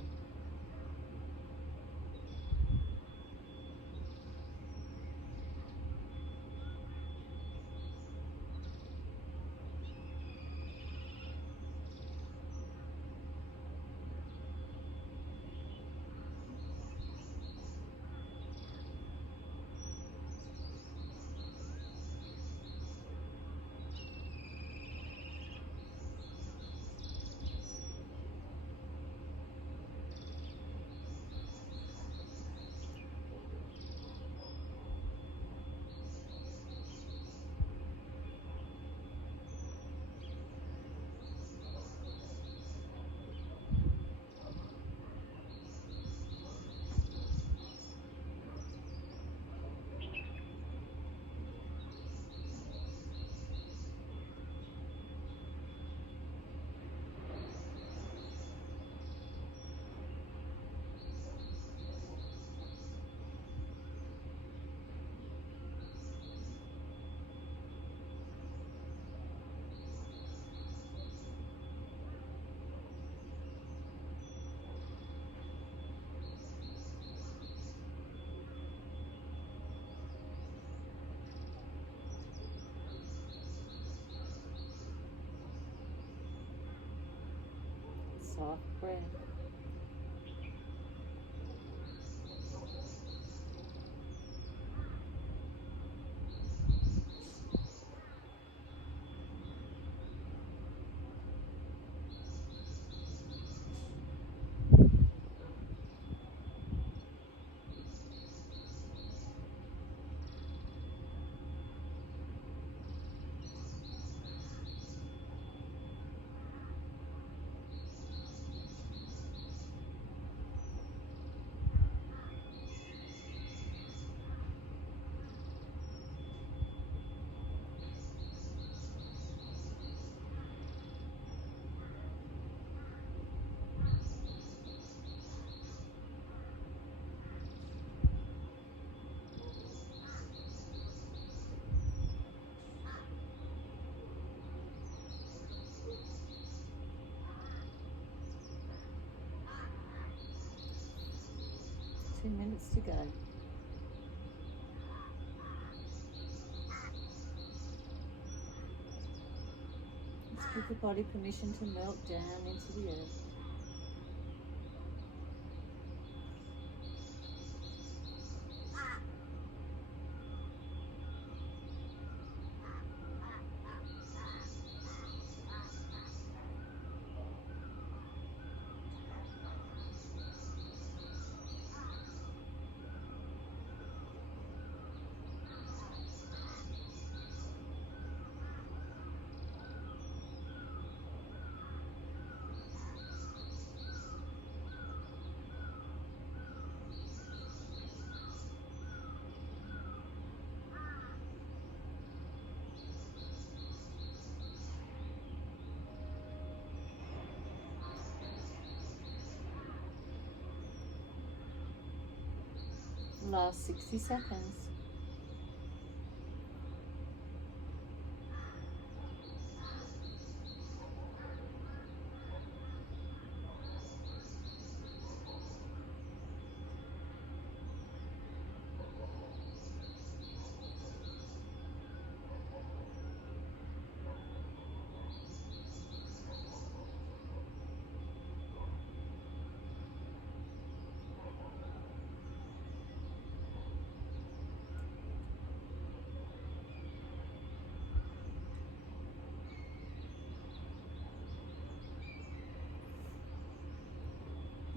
soft breath. Minutes to go. Let's give the body permission to melt down into the earth. Last 60 seconds.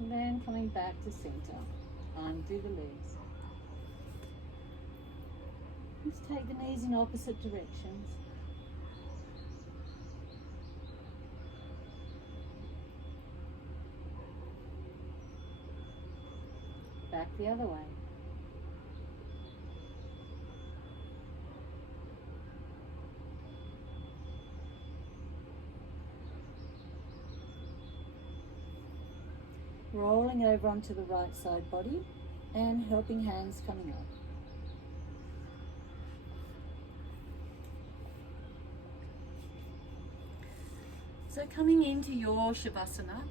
And then coming back to center, undo the legs. Just take the knees in opposite directions. Back the other way. Rolling over onto the right side body and helping hands coming up. So coming into your Shavasana,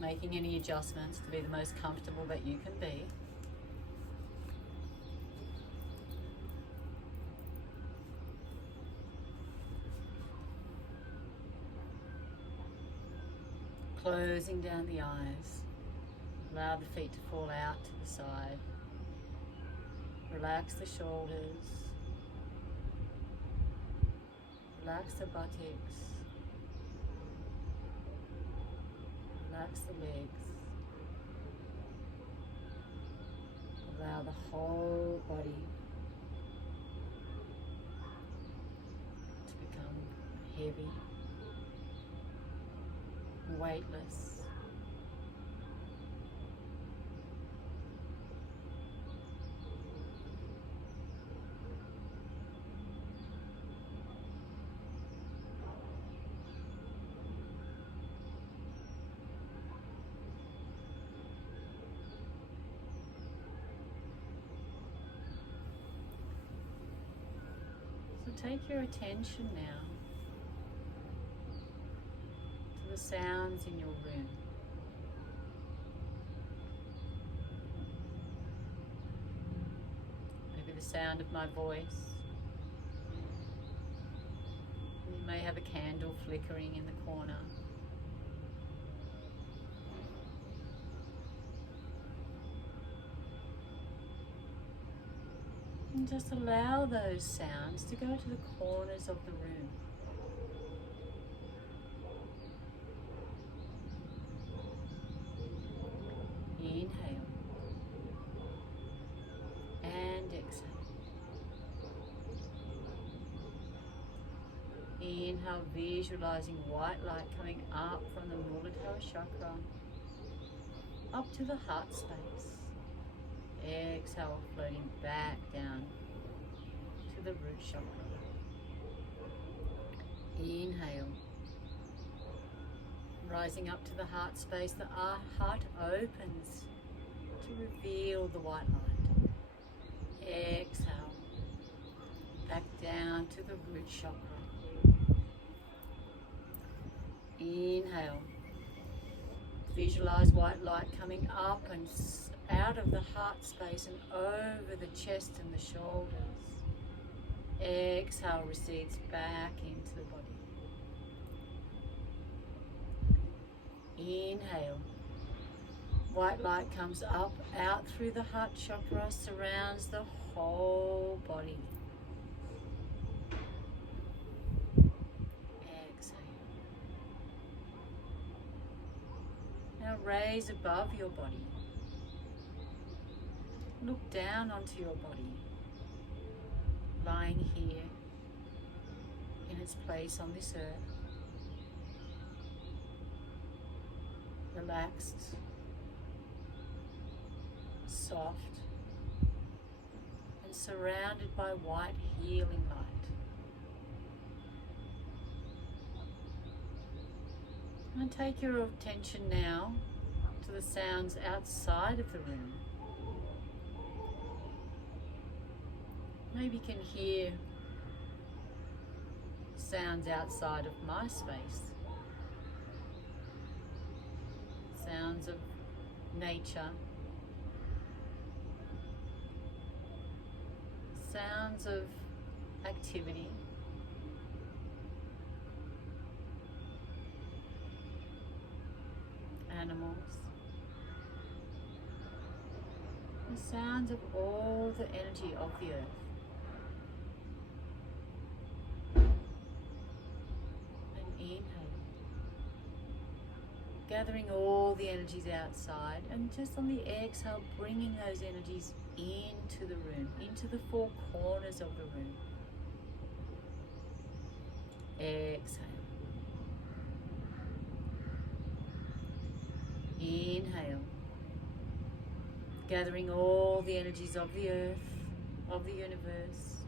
making any adjustments to be the most comfortable that you can be. Closing down the eyes. Allow the feet to fall out to the side. Relax the shoulders. Relax the buttocks. Relax the legs. Allow the whole body to become heavy, weightless. So take your attention now to the sounds in your room. sound of my voice. You may have a candle flickering in the corner. And just allow those sounds to go to the corners of the room. Inhale and exhale. Inhale, visualizing white light coming up from the Muladhara chakra up to the heart space. Exhale, floating back down to the root chakra. Inhale, rising up to the heart space. The heart opens to reveal the white light. Exhale, back down to the root chakra. Inhale, visualize white light coming up and out of the heart space and over the chest and the shoulders. Exhale, recedes back into the body. Inhale, white light comes up, out through the heart chakra, surrounds the whole body. Exhale. Now raise above your body. Look down onto your body, lying here in its place on this earth, relaxed, soft, and surrounded by white healing light. And take your attention now to the sounds outside of the room. Maybe you can hear sounds outside of my space. Sounds of nature. Sounds of activity. Animals. The sounds of all the energy of the earth. Gathering all the energies outside, and just on the exhale, bringing those energies into the room, into the four corners of the room. Exhale. Inhale. Gathering all the energies of the earth, of the universe,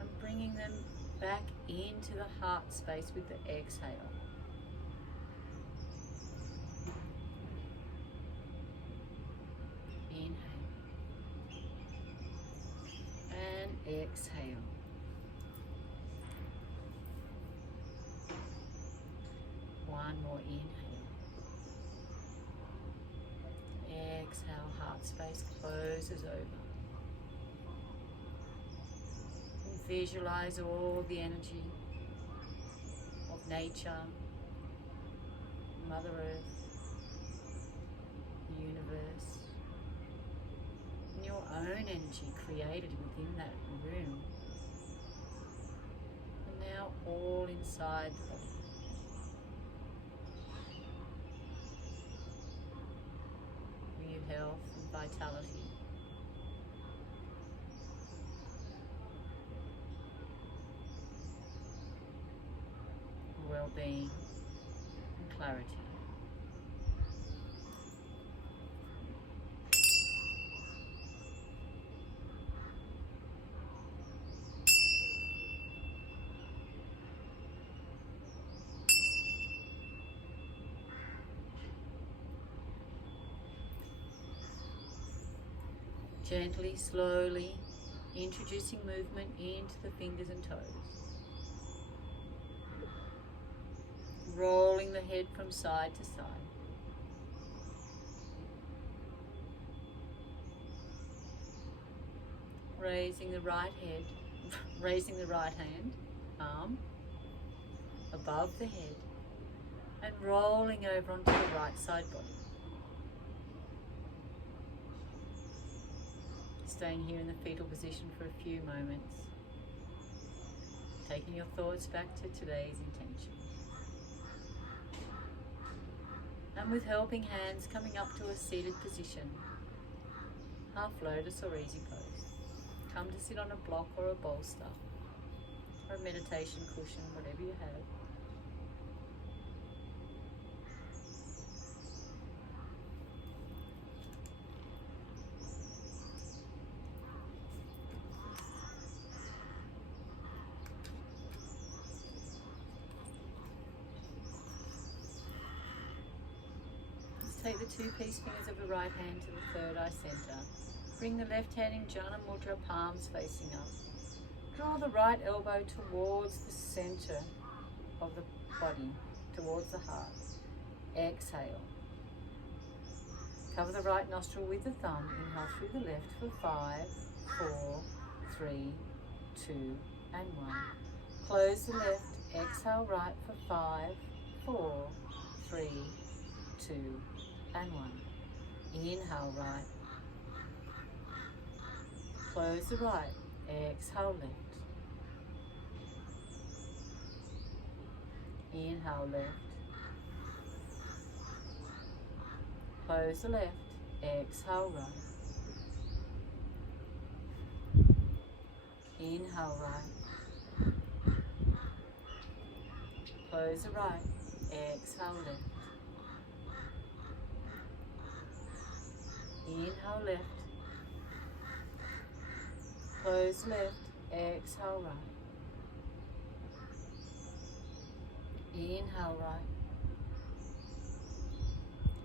and bringing them back into the heart space with the exhale. Exhale. One more inhale. Exhale, heart space closes over. And visualize all the energy of nature, Mother Earth, the universe, and your own energy created within that room, and now all inside the body. New health and vitality. Well-being and clarity. Gently, slowly, introducing movement into the fingers and toes. Rolling the head from side to side. raising the right head, raising the right hand, arm, above the head, and rolling over onto the right side body. Staying here in the fetal position for a few moments. Taking your thoughts back to today's intention. And with helping hands coming up to a seated position, half lotus or easy pose. Come to sit on a block or a bolster, or a meditation cushion, whatever you have. Take the two peace fingers of the right hand to the third eye center. Bring the left hand in Jhana Mudra, palms facing up. Draw the right elbow towards the center of the body, towards the heart. Exhale. Cover the right nostril with the thumb. Inhale through the left for 5, 4, 3, 2, and 1. Close the left. Exhale right for 5, 4, 3, 2, and 1. Inhale right. Close the right. Exhale left. Inhale left. Close the left. Exhale right. Inhale right. Close the right. Exhale left. Inhale left. Close left. Exhale right. Inhale right.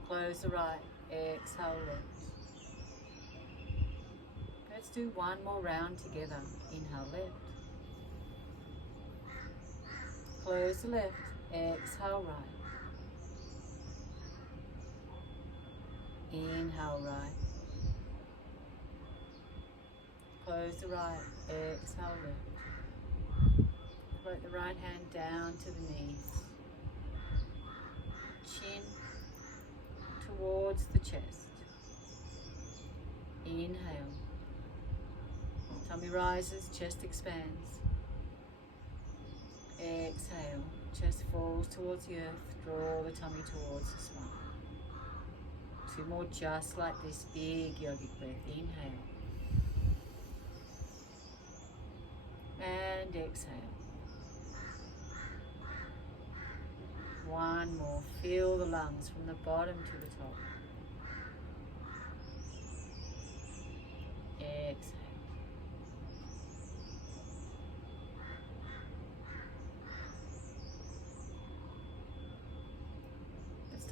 Close the right. Exhale left. Let's do one more round together. Inhale left. Close the left. Exhale right. Inhale right. Close the right. Exhale left. Float the right hand down to the knees. Chin towards the chest. Inhale. Tummy rises, chest expands. Exhale. Chest falls towards the earth. Draw the tummy towards the spine. 2 more just like this. Big yogic breath. Inhale. And exhale. 1 more. Feel the lungs from the bottom to the top. Exhale.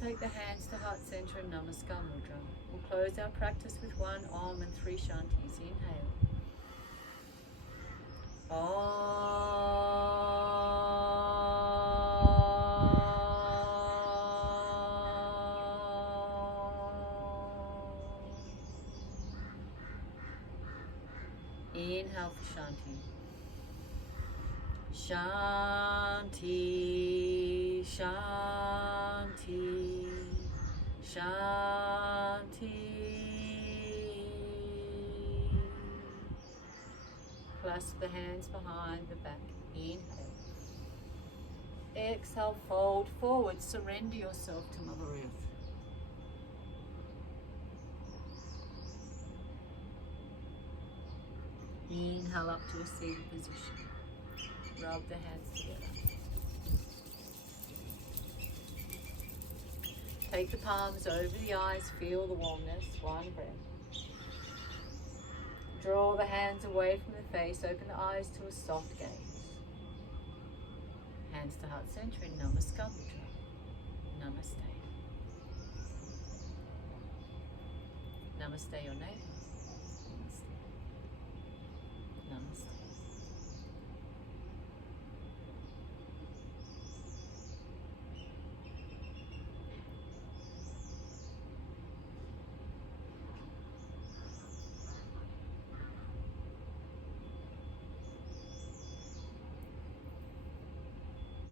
Take the hands to heart center and Namaste Mudra. We'll close our practice with 1 Om and 3 Shantis. Inhale. Inhale for Shanti. Shanti, Shanti. Shanti. Clasp the hands behind the back. Inhale. Exhale, fold forward. Surrender yourself to Mother Earth. Inhale up to a seated position. Rub the hands together. Take the palms over the eyes, feel the warmness. 1 breath. Draw the hands away from the face, open the eyes to a soft gaze. Hands to heart center in Namaste Mudra. Namaste. Namaste, your native.